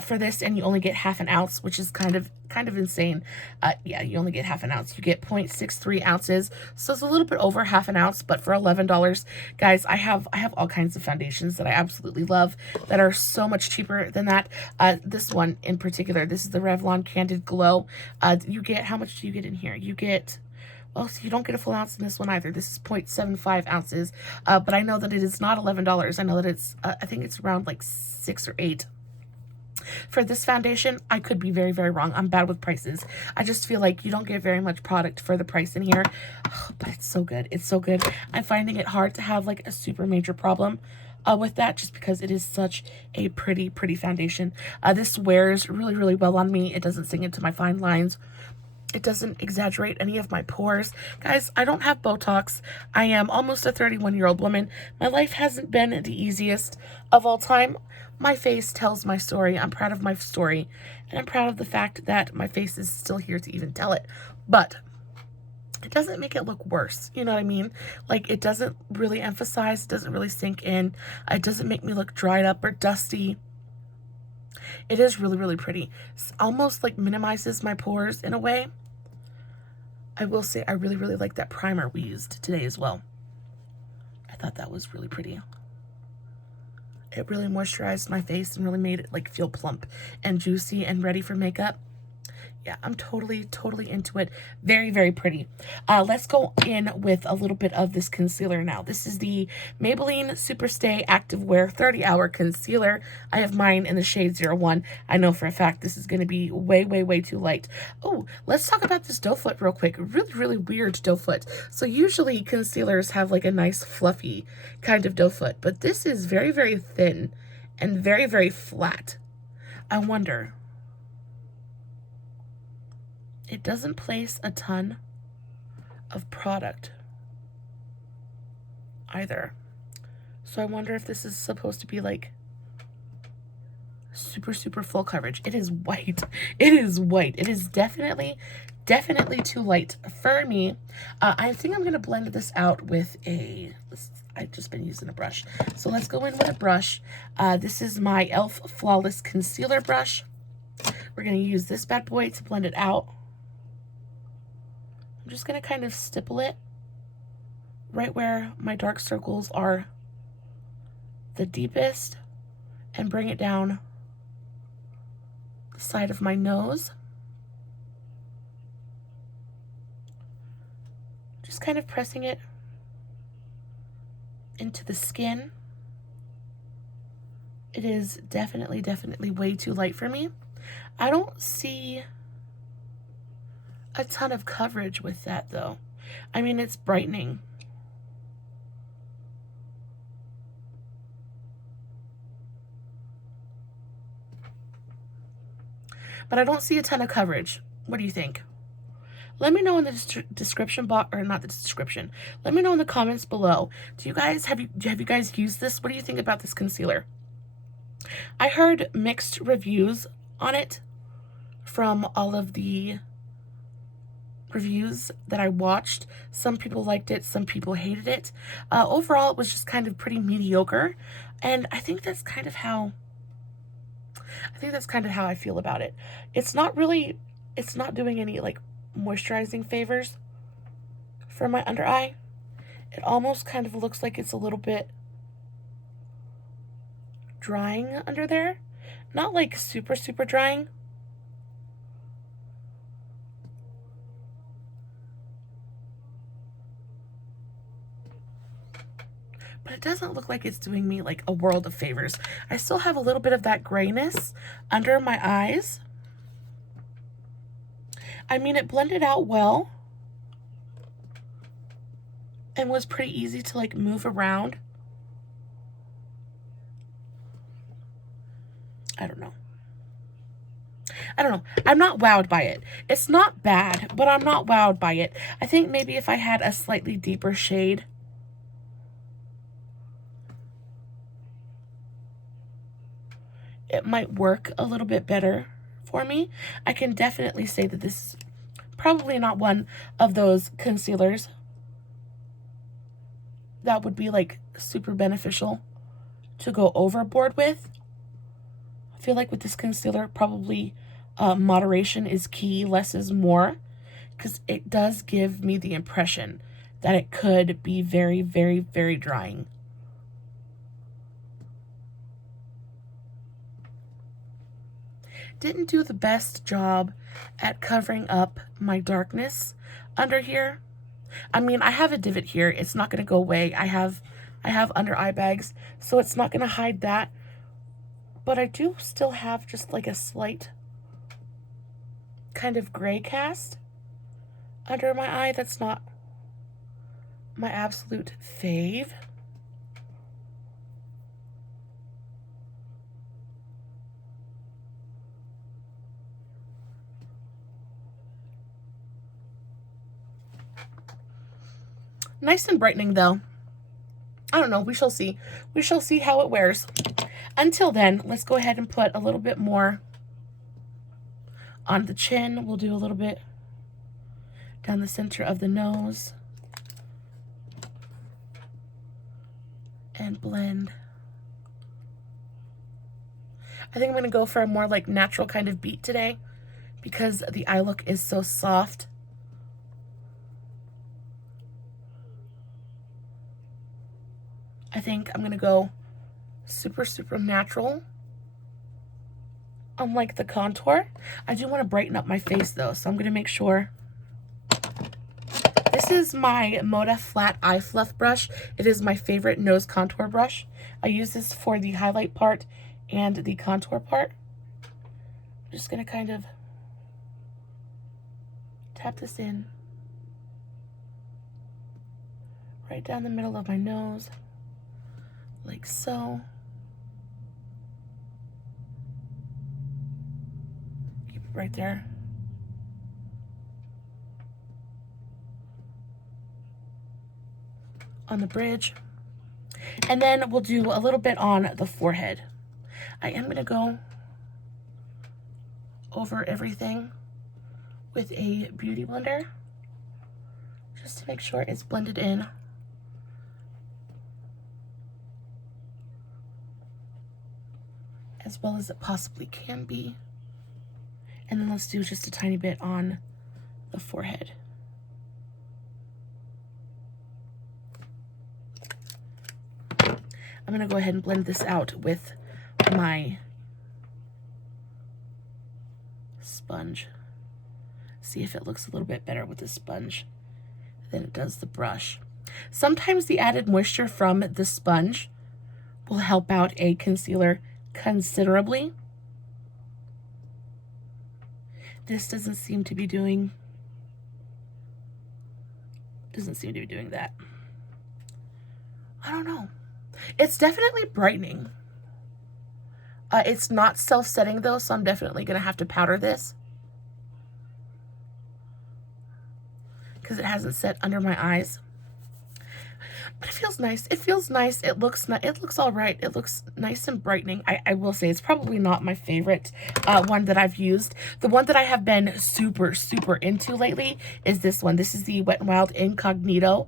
for this, and you only get half an ounce, which is kind of insane. Yeah, you only get half an ounce. You get 0.63 ounces, so it's a little bit over half an ounce, but for $11, guys, I have all kinds of foundations that I absolutely love that are so much cheaper than that. This one in particular, this is the Revlon Candid Glow. You get, how much do you get in here? You get, well, so you don't get a full ounce in this one either. This is 0.75 ounces, but I know that it is not $11. I know that it's, I think it's around like 6 or 8. For this foundation, I could be very, very wrong. I'm bad with prices. I just feel like you don't get very much product for the price in here, but it's so good. It's so good. I'm finding it hard to have like a super major problem with that, just because it is such a pretty, pretty foundation. This wears really, really well on me. It doesn't sink into my fine lines. It doesn't exaggerate any of my pores. Guys, I don't have Botox. I am almost a 31-year-old woman. My life hasn't been the easiest of all time. My face tells my story. I'm proud of my story. And I'm proud of the fact that my face is still here to even tell it. But it doesn't make it look worse. You know what I mean? Like, it doesn't really emphasize. It doesn't really sink in. It doesn't make me look dried up or dusty. It is really, really pretty. It's almost like minimizes my pores in a way. I will say I really, really like that primer we used today as well. I thought that was really pretty. It really moisturized my face and really made it like feel plump and juicy and ready for makeup. Yeah, I'm totally, totally into it. Very, very pretty. Let's go in with a little bit of this concealer now. This is the Maybelline Superstay Activewear 30-Hour Concealer. I have mine in the shade 01. I know for a fact this is going to be way, way, way too light. Oh, let's talk about this doe foot real quick. Really, really weird doe foot. So usually concealers have like a nice fluffy kind of doe foot, but this is very, very thin and very, very flat. I wonder... It doesn't place a ton of product either. So I wonder if this is supposed to be like super, super full coverage. It is white. It is white. It is definitely too light for me. I think I'm going to blend this out with a... I've just been using a brush. So let's go in with a brush. This is my e.l.f. Flawless Concealer brush. We're going to use this bad boy to blend it out. I'm just going to kind of stipple it right where my dark circles are the deepest and bring it down the side of my nose. Just kind of pressing it into the skin. It is definitely way too light for me. I don't see a ton of coverage with that though. I mean, it's brightening. But I don't see a ton of coverage. What do you think? Let me know in the description box, or not the description. Let me know in the comments below. Do you guys, have you guys used this? What do you think about this concealer? I heard mixed reviews on it from all of the reviews that I watched. Some people liked it, some people hated it. Overall, it was just kind of pretty mediocre, and I think that's kind of how I feel about it. It's not doing any like moisturizing favors for my under eye. It almost kind of looks like it's a little bit drying under there. Not like super, super drying. But it doesn't look like it's doing me like a world of favors. I still have a little bit of that grayness under my eyes. I mean, it blended out well and was pretty easy to like move around. I don't know. I'm not wowed by it. It's not bad, but I'm not wowed by it. I think maybe if I had a slightly deeper shade, it might work a little bit better for me. I can definitely say that this is probably not one of those concealers that would be like super beneficial to go overboard with. I feel like with this concealer, probably moderation is key, less is more, because it does give me the impression that it could be very, very, very drying. Didn't do the best job at covering up my darkness under here. I mean, I have a divot here. It's not going to go away. I have under eye bags, so it's not going to hide that. But I do still have just like a slight kind of gray cast under my eye. That's not my absolute fave. Nice and brightening though. I don't know, we shall see. We shall see how it wears. Until then, let's go ahead and put a little bit more on the chin. We'll do a little bit down the center of the nose. And blend. I think I'm going to go for a more like natural kind of beat today because the eye look is so soft. I think I'm going to go super, super natural on like the contour. I do want to brighten up my face though, so I'm going to make sure. This is my Moda Flat Eye Fluff brush. It is my favorite nose contour brush. I use this for the highlight part and the contour part. I'm just going to kind of tap this in right down the middle of my nose. Like so. Keep it right there. On the bridge. And then we'll do a little bit on the forehead. I am going to go over everything with a beauty blender just to make sure it's blended in. As well as it possibly can be. And then let's do just a tiny bit on the forehead. I'm going to go ahead and blend this out with my sponge. See if it looks a little bit better with the sponge than it does the brush. Sometimes the added moisture from the sponge will help out a concealer considerably. This doesn't seem to be doing that. I don't know. It's definitely brightening. It's not self-setting though, so I'm definitely gonna have to powder this because it hasn't set under my eyes. But it feels nice. It feels nice. It looks all right. It looks nice and brightening. I will say it's probably not my favorite one that I've used. The one that I have been super, super into lately is this one. This is the Wet n Wild Incognito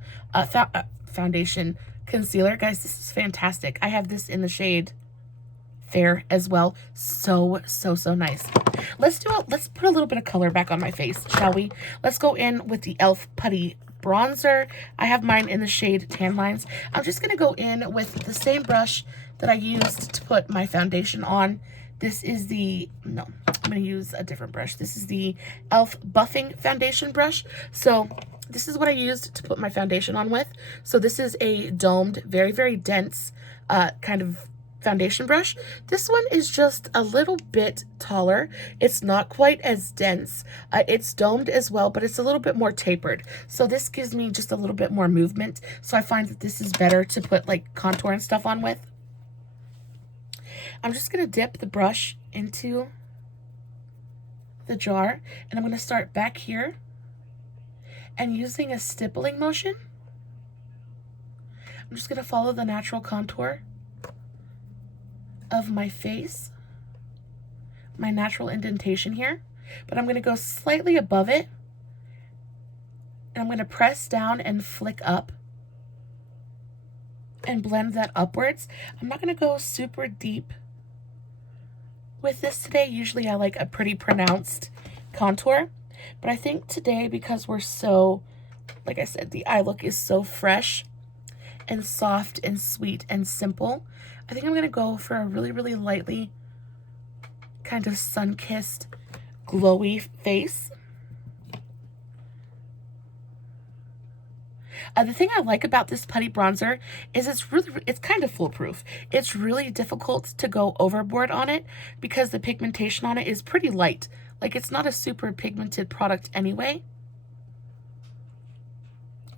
foundation concealer. Guys, this is fantastic. I have this in the shade Fair as well. So nice. Let's put a little bit of color back on my face, shall we? Let's go in with the e.l.f. Putty Bronzer. I have mine in the shade Tan Lines. I'm just going to go in with the same brush that I used to put my foundation on. This is the, no, I'm going to use a different brush. This is the e.l.f. Buffing Foundation brush. So this is what I used to put my foundation on with. So this is a domed, very, very dense kind of foundation brush. This one is just a little bit taller. It's not quite as dense. It's domed as well, but it's a little bit more tapered. So this gives me just a little bit more movement. So I find that this is better to put like contour and stuff on with. I'm just going to dip the brush into the jar, and I'm going to start back here and using a stippling motion. I'm just going to follow the natural contour of my face, my natural indentation here, but I'm going to go slightly above it, and I'm going to press down and flick up and blend that upwards. I'm not going to go super deep with this today. Usually I like a pretty pronounced contour, but I think today, because we're so, like I said, the eye look is so fresh and soft and sweet and simple, I think I'm going to go for a really, really lightly kind of sun-kissed, glowy face. The thing I like about this Putty Bronzer is it's kind of foolproof. It's really difficult to go overboard on it because the pigmentation on it is pretty light. Like, it's not a super pigmented product anyway.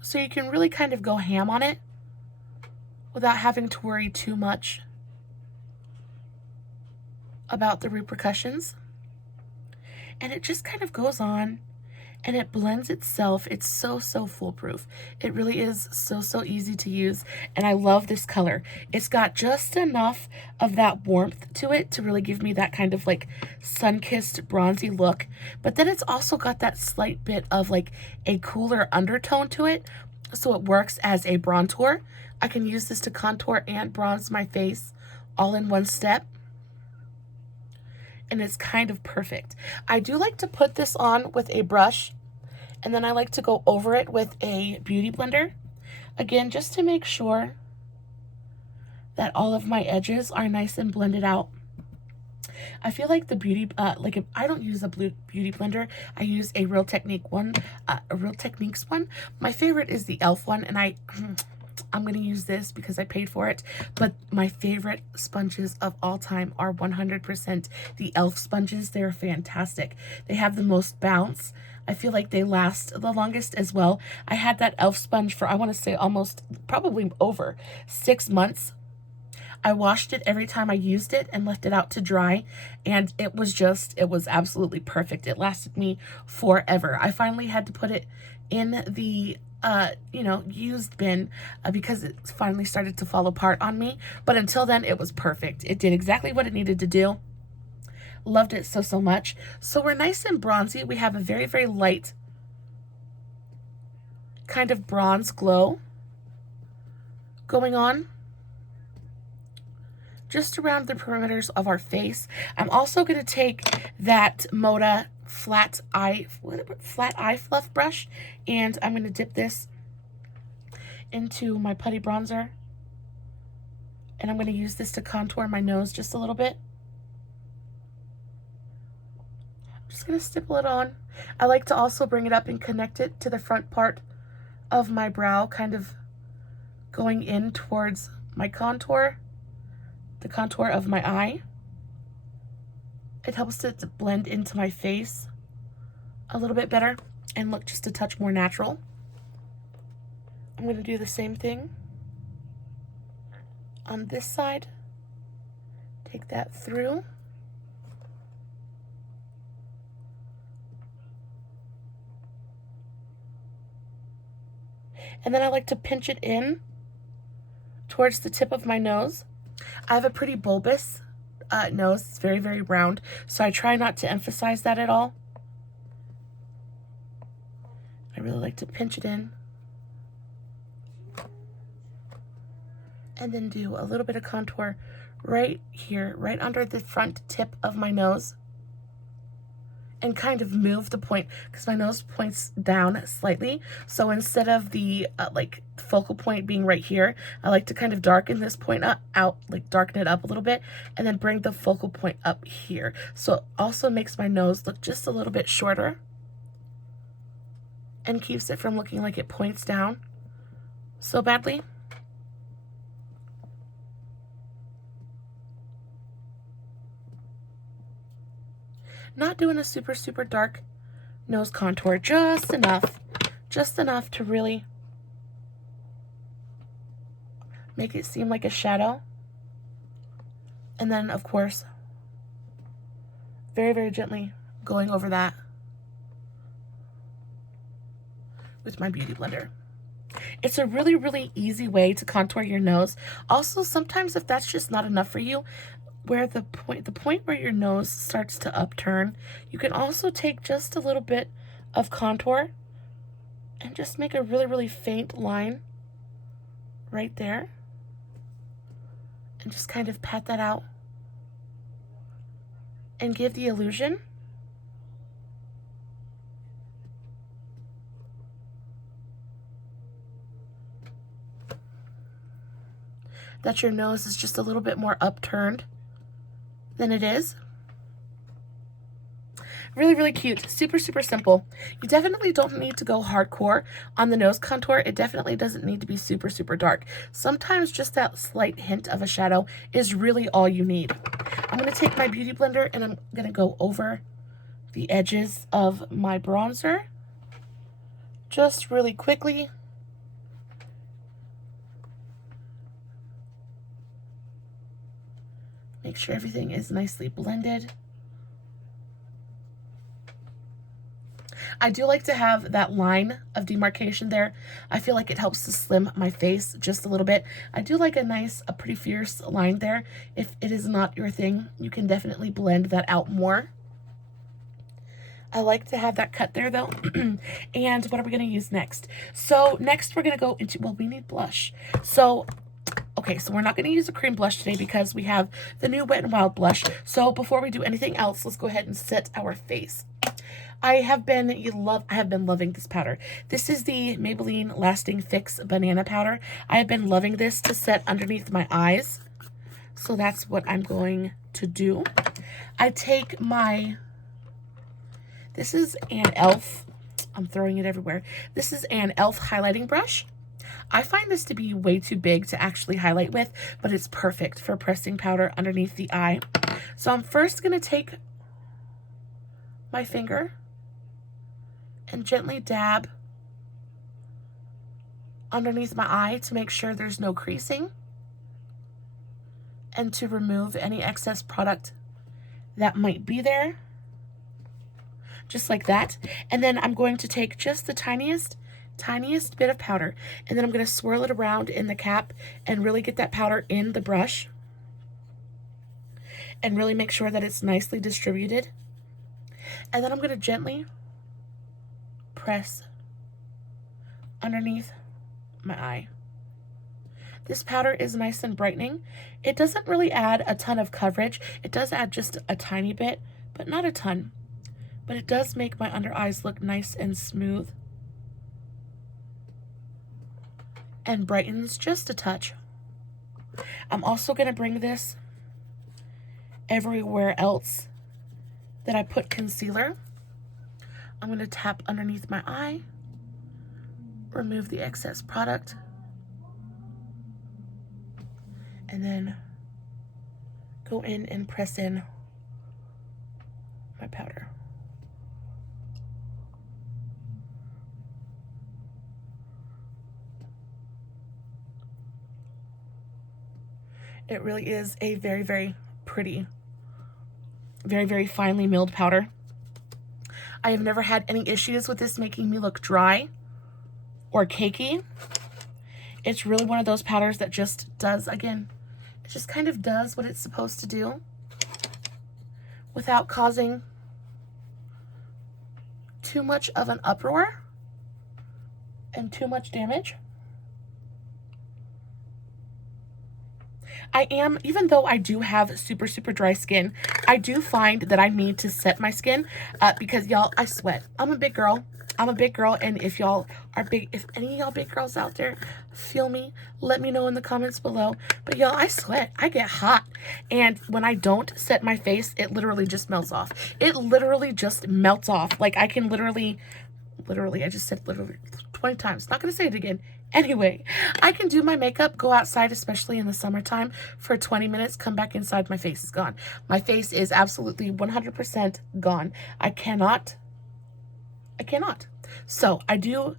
So you can really kind of go ham on it without having to worry too much about the repercussions. And it just kind of goes on and it blends itself. It's so, so foolproof. It really is so, so easy to use. And I love this color. It's got just enough of that warmth to it to really give me that kind of like sun-kissed bronzy look. But then it's also got that slight bit of like a cooler undertone to it. So it works as a bronzer. I can use this to contour and bronze my face all in one step. And it's kind of perfect. I do like to put this on with a brush, and then I like to go over it with a beauty blender. Again, just to make sure that all of my edges are nice and blended out. I feel like the beauty, like if I don't use a beauty blender, I use a Real Techniques one. My favorite is the e.l.f. one, and I'm going to use this because I paid for it, but my favorite sponges of all time are 100% the e.l.f. sponges. They're fantastic. They have the most bounce. I feel like they last the longest as well. I had that e.l.f. sponge for, I want to say probably over 6 months. I washed it every time I used it and left it out to dry, and it was absolutely perfect. It lasted me forever. I finally had to put it in the used bin because it finally started to fall apart on me. But until then, it was perfect. It did exactly what it needed to do. Loved it so, so much. So we're nice and bronzy. We have a very, very light kind of bronze glow going on just around the perimeters of our face. I'm also going to take that Moda flat eye fluff brush, and I'm going to dip this into my Putty Bronzer, and I'm going to use this to contour my nose just a little bit. I'm just going to stipple it on. I like to also bring it up and connect it to the front part of my brow, kind of going in towards my contour, the contour of my eye. It helps it to blend into my face a little bit better and look just a touch more natural. I'm going to do the same thing on this side. Take that through. And then I like to pinch it in towards the tip of my nose. I have a pretty bulbous nose. It's very, very round, so I try not to emphasize that at all. I really like to pinch it in and then do a little bit of contour right here, right under the front tip of my nose, and kind of move the point because my nose points down slightly. So instead of the like focal point being right here, I like to kind of darken this point darken it up a little bit, and then bring the focal point up here. So it also makes my nose look just a little bit shorter and keeps it from looking like it points down so badly. Not doing a super, super dark nose contour, just enough to really make it seem like a shadow. And then, of course, very, very gently going over that with my beauty blender. It's a really, really easy way to contour your nose. Also, sometimes if that's just not enough for you, where the point where your nose starts to upturn, you can also take just a little bit of contour and just make a really, really faint line right there. and just kind of pat that out and give the illusion that your nose is just a little bit more upturned than it is. Really, really cute. Super, super simple. You definitely don't need to go hardcore on the nose contour. It definitely doesn't need to be super, super dark. Sometimes just that slight hint of a shadow is really all you need. I'm going to take my beauty blender and I'm going to go over the edges of my bronzer just really quickly. Make sure everything is nicely blended. I do like to have that line of demarcation there. I feel like it helps to slim my face just a little bit. I do like a pretty fierce line there. If it is not your thing, you can definitely blend that out more. I like to have that cut there though. And what are we going to use next? So next we're going to go into, well, we need blush. So okay, so we're not going to use a cream blush today because we have the new Wet n Wild blush. So before we do anything else, let's go ahead and set our face. I have been loving this powder. This is the Maybelline Lasting Fix Banana Powder. I have been loving this to set underneath my eyes. So that's what I'm going to do. I take this is an e.l.f. I'm throwing it everywhere. This is an e.l.f. highlighting brush. I find this to be way too big to actually highlight with, but it's perfect for pressing powder underneath the eye. So I'm first going to take my finger and gently dab underneath my eye to make sure there's no creasing and to remove any excess product that might be there. Just like that. And then I'm going to take just the tiniest bit of powder, and then I'm going to swirl it around in the cap and really get that powder in the brush and really make sure that it's nicely distributed. And then I'm going to gently press underneath my eye. This powder is nice and brightening. It doesn't really add a ton of coverage. It does add just a tiny bit, but not a ton. But it does make my under eyes look nice and smooth and brightens just a touch. I'm also going to bring this everywhere else that I put concealer. I'm going to tap underneath my eye, remove the excess product, and then go in and press in my powder. It really is a very, very pretty, very, very finely milled powder. I have never had any issues with this making me look dry or cakey. It's really one of those powders that just does, again, it just kind of does what it's supposed to do without causing too much of an uproar and too much damage. Even though I do have super, super dry skin, I do find that I need to set my skin because y'all, I sweat. I'm a big girl. And if y'all are big, if any of y'all big girls out there feel me, let me know in the comments below. But y'all, I sweat. I get hot. And when I don't set my face, it literally just melts off. It literally just melts off. Like I can literally, I just said literally 20 times. Not going to say it again. Anyway, I can do my makeup, go outside, especially in the summertime, for 20 minutes, come back inside, my face is gone. My face is absolutely 100% gone. I cannot. So I do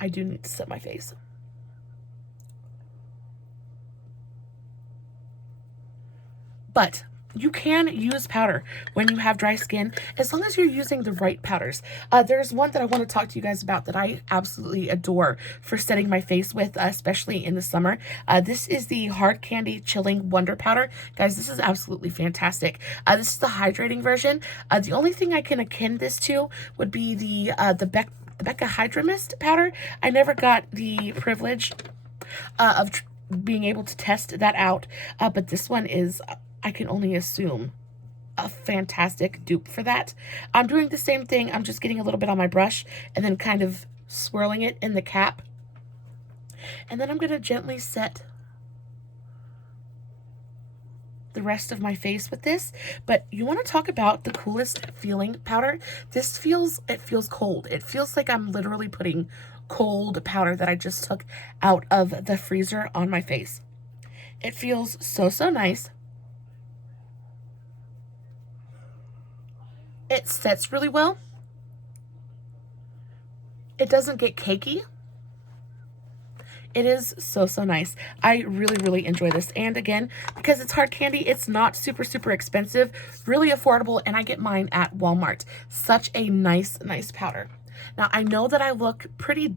need to set my face. But you can use powder when you have dry skin, as long as you're using the right powders. There's one that I want to talk to you guys about that I absolutely adore for setting my face with, especially in the summer. This is the Hard Candy Chilling Wonder Powder. Guys, this is absolutely fantastic. This is the hydrating version. The only thing I can akin this to would be the Becca Hydra Mist powder. I never got the privilege of being able to test that out. But this one is, I can only assume, a fantastic dupe for that. I'm doing the same thing. I'm just getting a little bit on my brush and then kind of swirling it in the cap. And then I'm going to gently set the rest of my face with this. But you want to talk about the coolest feeling powder. This feels, it feels cold. It feels like I'm literally putting cold powder that I just took out of the freezer on my face. It feels so, so nice. It sets really well. It doesn't get cakey. It is so, so nice. I really, really enjoy this. And again, because it's hard candy, it's not super, super expensive, really affordable, and I get mine at Walmart. Such a nice, nice powder. Now, I know that I look pretty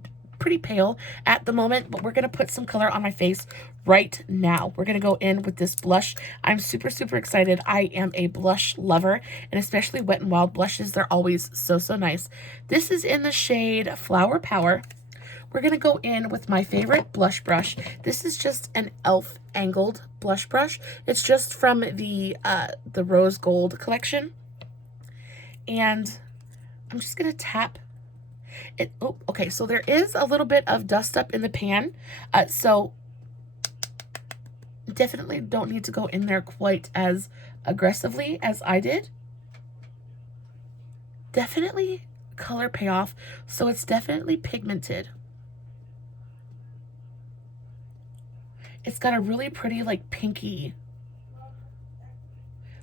pale at the moment, but we're going to put some color on my face right now. We're going to go in with this blush. I'm super, super excited. I am a blush lover, and especially Wet n Wild blushes. They're always so, so nice. This is in the shade Flower Power. We're going to go in with my favorite blush brush. This is just an e.l.f. angled blush brush. It's just from the Rose Gold collection. And I'm just going to tap it. Oh, okay, so there is a little bit of dust up in the pan. So definitely don't need to go in there quite as aggressively as I did. Definitely color payoff. So it's definitely pigmented. It's got a really pretty, like, pinky,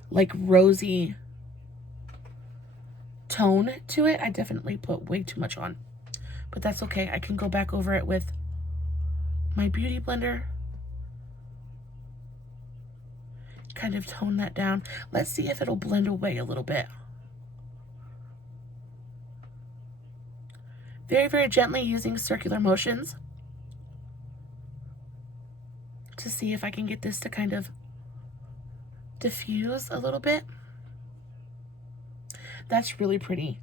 like, rosy tone to it. I definitely put way too much on, but that's okay. I can go back over it with my beauty blender. Kind of tone that down. Let's see if it'll blend away a little bit. Very, very gently using circular motions to see if I can get this to kind of diffuse a little bit. That's really pretty.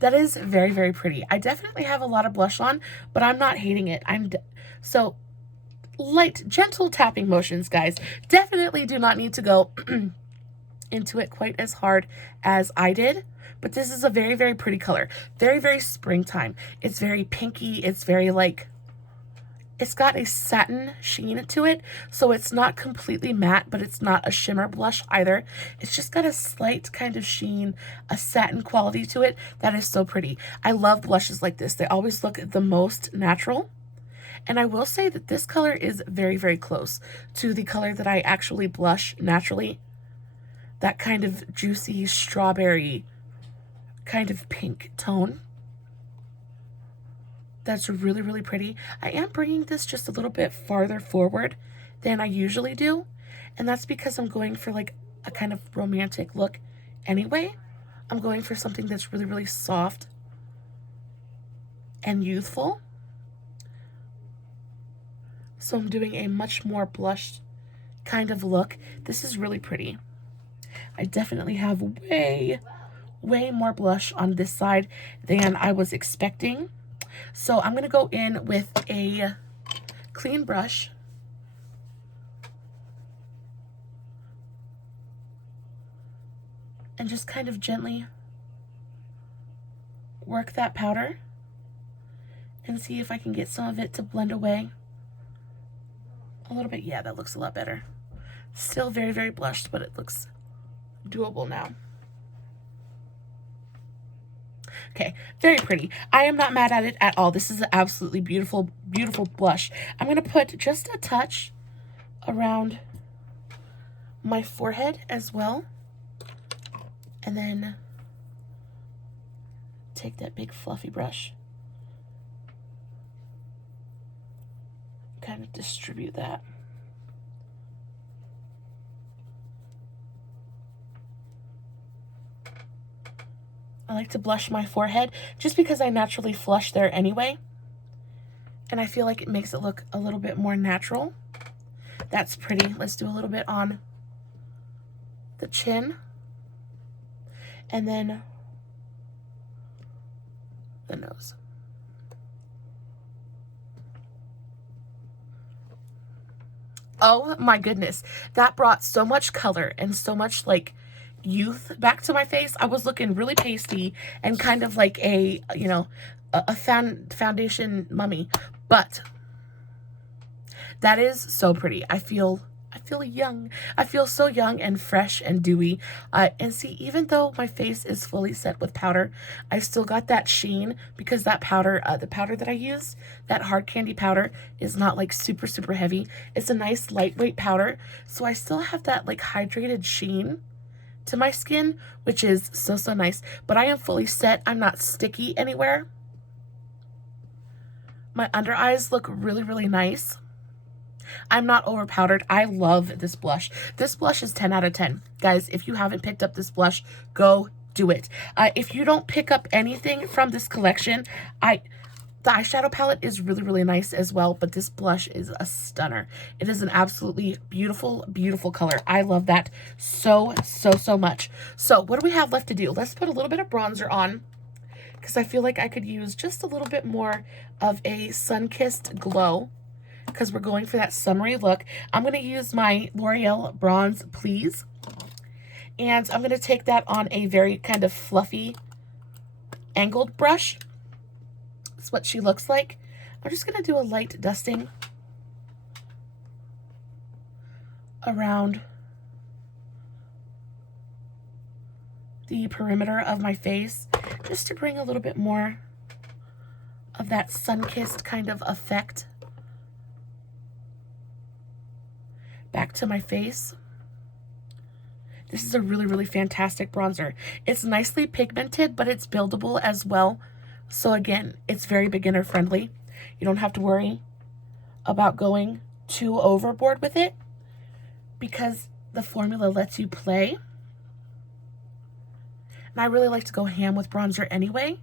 That is very, very pretty. I definitely have a lot of blush on, but I'm not hating it. So light, gentle tapping motions, guys. Definitely do not need to go into it quite as hard as I did, but this is a very, very pretty color. Very, very springtime. It's very pinky. It's very, like, it's got a satin sheen to it, so it's not completely matte, but it's not a shimmer blush either. It's just got a slight kind of sheen, a satin quality to it that is so pretty. I love blushes like this. They always look the most natural. And I will say that this color is very, very close to the color that I actually blush naturally. That kind of juicy strawberry kind of pink tone. That's really, really pretty. I am bringing this just a little bit farther forward than I usually do. And that's because I'm going for, like, a kind of romantic look anyway. I'm going for something that's really, really soft and youthful. So I'm doing a much more blushed kind of look. This is really pretty. I definitely have way, way more blush on this side than I was expecting. So I'm going to go in with a clean brush. And just kind of gently work that powder and see if I can get some of it to blend away a little bit. Yeah, that looks a lot better. Still very, very blushed, but it looks doable now. Okay, very pretty. I am not mad at it at all. This is an absolutely beautiful, beautiful blush. I'm going to put just a touch around my forehead as well. And then take that big fluffy brush. Kind of distribute that. I like to blush my forehead just because I naturally flush there anyway. And I feel like it makes it look a little bit more natural. That's pretty. Let's do a little bit on the chin. And then the nose. Oh my goodness. That brought so much color and so much like youth back to my face. I was looking really pasty and kind of like a, you know, a foundation mummy. But that is so pretty. I feel young. I feel so young and fresh and dewy. And see, even though my face is fully set with powder, I still got that sheen because that powder, the powder that I use, that hard candy powder, is not like super, super heavy. It's a nice lightweight powder. So I still have that like hydrated sheen to my skin, which is so, so nice. But I am fully set. I'm not sticky anywhere. My under eyes look really, really nice. I'm not over powdered. I love this blush. This blush is 10 out of 10. Guys, if you haven't picked up this blush, go do it. If you don't pick up anything from this collection, the eyeshadow palette is really, really nice as well, but this blush is a stunner. It is an absolutely beautiful, beautiful color. I love that so, so, so much. So what do we have left to do? Let's put a little bit of bronzer on because I feel like I could use just a little bit more of a sun-kissed glow, because we're going for that summery look. I'm going to use my L'Oreal Bronze Please. And I'm going to take that on a very kind of fluffy angled brush. That's what she looks like. I'm just going to do a light dusting around the perimeter of my face, just to bring a little bit more of that sun-kissed kind of effect back to my face. This is a really, really fantastic bronzer. It's nicely pigmented, but it's buildable as well. So again, it's very beginner friendly. You don't have to worry about going too overboard with it because the formula lets you play. And I really like to go ham with bronzer anyway.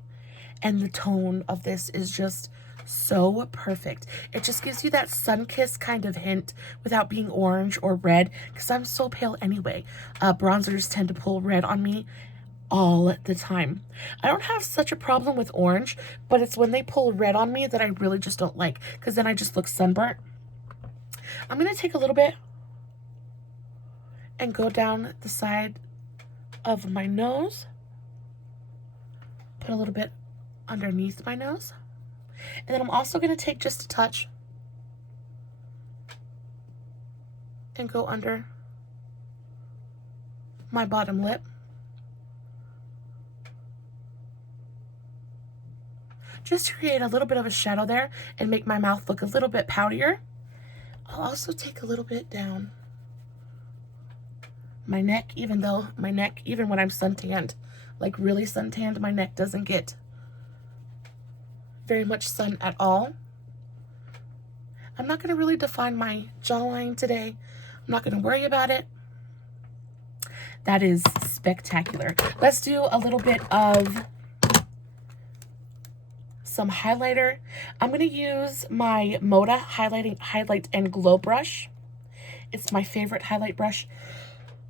And the tone of this is just so perfect. It just gives you that sun-kissed kind of hint without being orange or red, because I'm so pale anyway. Bronzers tend to pull red on me all the time. I don't have such a problem with orange, but it's when they pull red on me that I really just don't like, because then I just look sunburnt. I'm going to take a little bit and go down the side of my nose. Put a little bit underneath my nose. And then I'm also going to take just a touch and go under my bottom lip. Just to create a little bit of a shadow there and make my mouth look a little bit poutier. I'll also take a little bit down my neck, even though my neck, even when I'm suntanned, like really suntanned, my neck doesn't get very much sun at all. I'm not going to really define my jawline today. I'm not going to worry about it. That is spectacular. Let's do a little bit of some highlighter. I'm going to use my Moda Highlight and Glow brush. It's my favorite highlight brush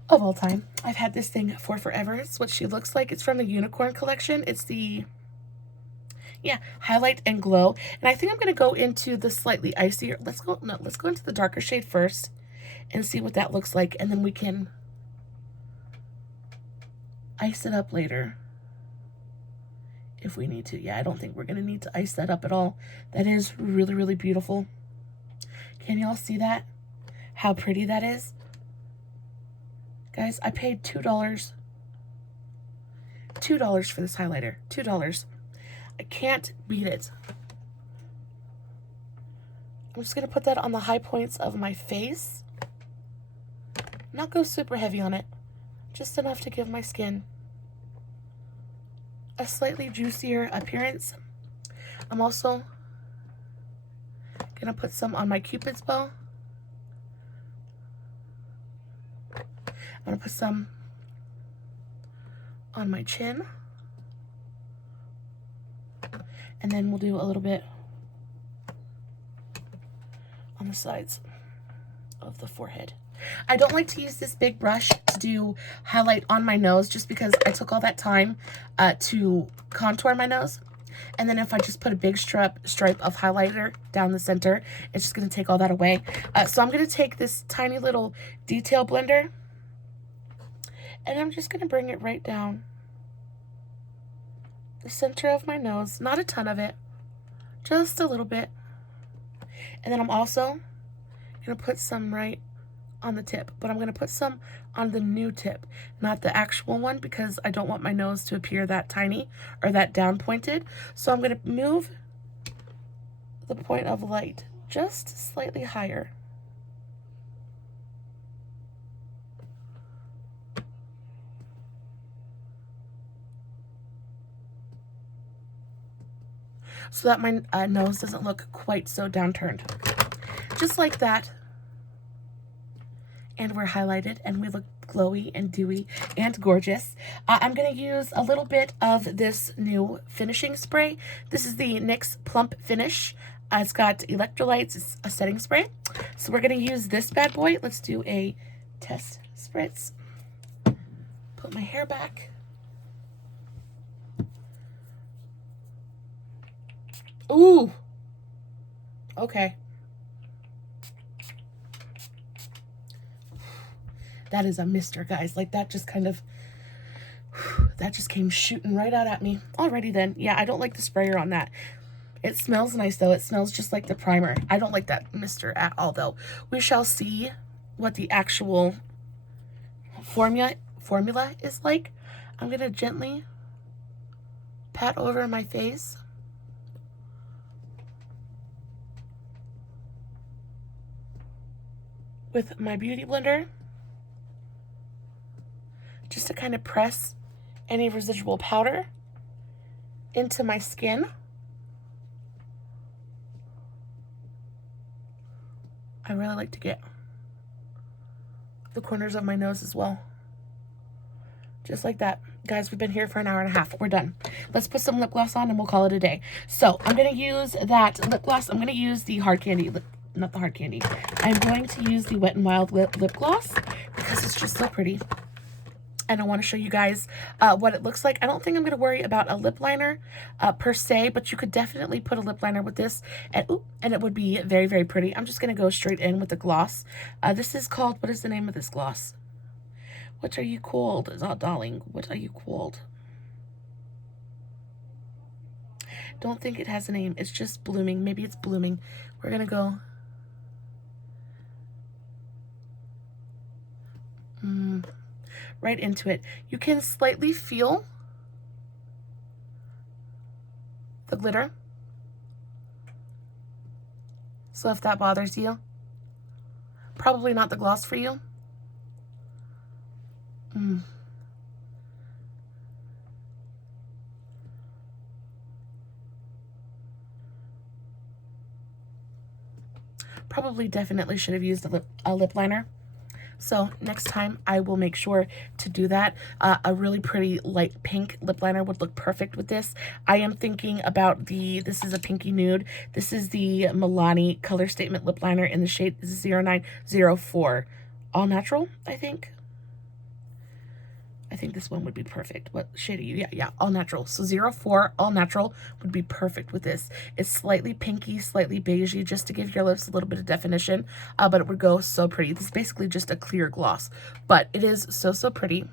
of all time. I've had this thing for forever. It's what she looks like. It's from the Unicorn collection. It's the Highlight and Glow. And I think I'm going to go into the slightly icier. Let's go into the darker shade first and see what that looks like. And then we can ice it up later if we need to. Yeah, I don't think we're going to need to ice that up at all. That is really, really beautiful. Can y'all see that? How pretty that is? Guys, I paid $2 for this highlighter. $2. I can't beat it. I'm just going to put that on the high points of my face. Not go super heavy on it. Just enough to give my skin a slightly juicier appearance. I'm also going to put some on my Cupid's bow. I'm going to put some on my chin. And then we'll do a little bit on the sides of the forehead. I don't like to use this big brush to do highlight on my nose just because I took all that time to contour my nose. And then if I just put a big stripe of highlighter down the center, it's just going to take all that away. So I'm going to take this tiny little detail blender, and I'm just going to bring it right down the center of my nose. Not a ton of it, just a little bit. And then I'm also going to put some right on the tip, but I'm going to put some on the new tip, not the actual one, because I don't want my nose to appear that tiny or that down pointed. So I'm going to move the point of light just slightly higher. So that my nose doesn't look quite so downturned. Just like that. And we're highlighted and we look glowy and dewy and gorgeous. I'm going to use a little bit of this new finishing spray. This is the NYX Plump Finish. It's got electrolytes. It's a setting spray. So we're going to use this bad boy. Let's do a test spritz. Put my hair back. Ooh. Okay. That is a mister, guys. Like, that just kind of, that just came shooting right out at me. Alrighty then. Yeah, I don't like the sprayer on that. It smells nice, though. It smells just like the primer. I don't like that mister at all, though. We shall see what the actual formula is like. I'm going to gently pat over my face. With my beauty blender, just to kind of press any residual powder into my skin. I really like to get the corners of my nose as well. Just like that. Guys, we've been here for an hour and a half. We're done. Let's put some lip gloss on and we'll call it a day. So I'm going to use that lip gloss. I'm going to use the hard candy lip. Not the hard candy. I'm going to use the Wet n Wild lip gloss because it's just so pretty. And I want to show you guys what it looks like. I don't think I'm going to worry about a lip liner per se, but you could definitely put a lip liner with this, and it would be very, very pretty. I'm just going to go straight in with the gloss. This is called, what is the name of this gloss? What are you called? Oh, darling, what are you called? Don't think it has a name. It's just Blooming. Maybe it's Blooming. We're going to go... right into it. You can slightly feel the glitter. So if that bothers you, probably not the gloss for you. Probably definitely should have used a lip liner. So next time I will make sure to do that. A really pretty light pink lip liner would look perfect with this. I am thinking about this is a pinky nude. This is the Milani Color Statement Lip Liner in the shade 0904. All natural, I think. I think this one would be perfect. What shade are you? Yeah, all natural. So 04, all natural would be perfect with this. It's slightly pinky, slightly beigey, just to give your lips a little bit of definition, but it would go so pretty. This is basically just a clear gloss, but it is so, so pretty.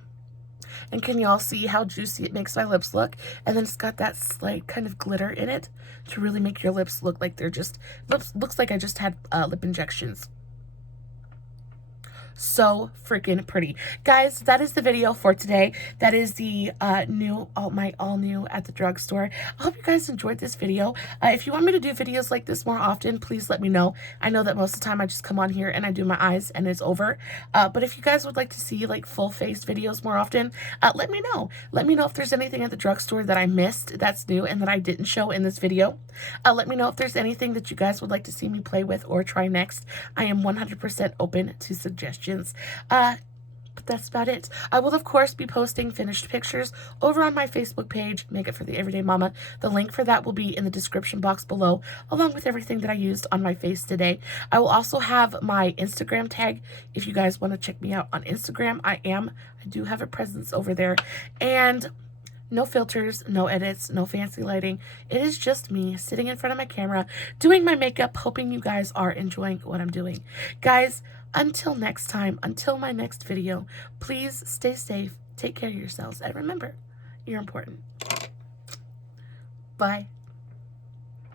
And can y'all see how juicy it makes my lips look? And then it's got that slight kind of glitter in it to really make your lips look like they're just, looks like I just had lip injections. So freaking pretty. Guys, that is the video for today. That is the all new at the drugstore. I hope you guys enjoyed this video. If you want me to do videos like this more often, please let me know. I know that most of the time I just come on here and I do my eyes and it's over. But if you guys would like to see like full face videos more often, let me know. Let me know if there's anything at the drugstore that I missed that's new and that I didn't show in this video. Let me know if there's anything that you guys would like to see me play with or try next. I am 100% open to suggestions. But that's about it. I will, of course, be posting finished pictures over on my Facebook page, Make It for the Everyday Mama. The link for that will be in the description box below, along with everything that I used on my face today. I will also have my Instagram tag if you guys want to check me out on Instagram. I do have a presence over there. And No filters, no edits, no fancy lighting. It is just me sitting in front of my camera, doing my makeup, hoping you guys are enjoying what I'm doing. Guys, until next time, until my next video, please stay safe, take care of yourselves, and remember, you're important. Bye.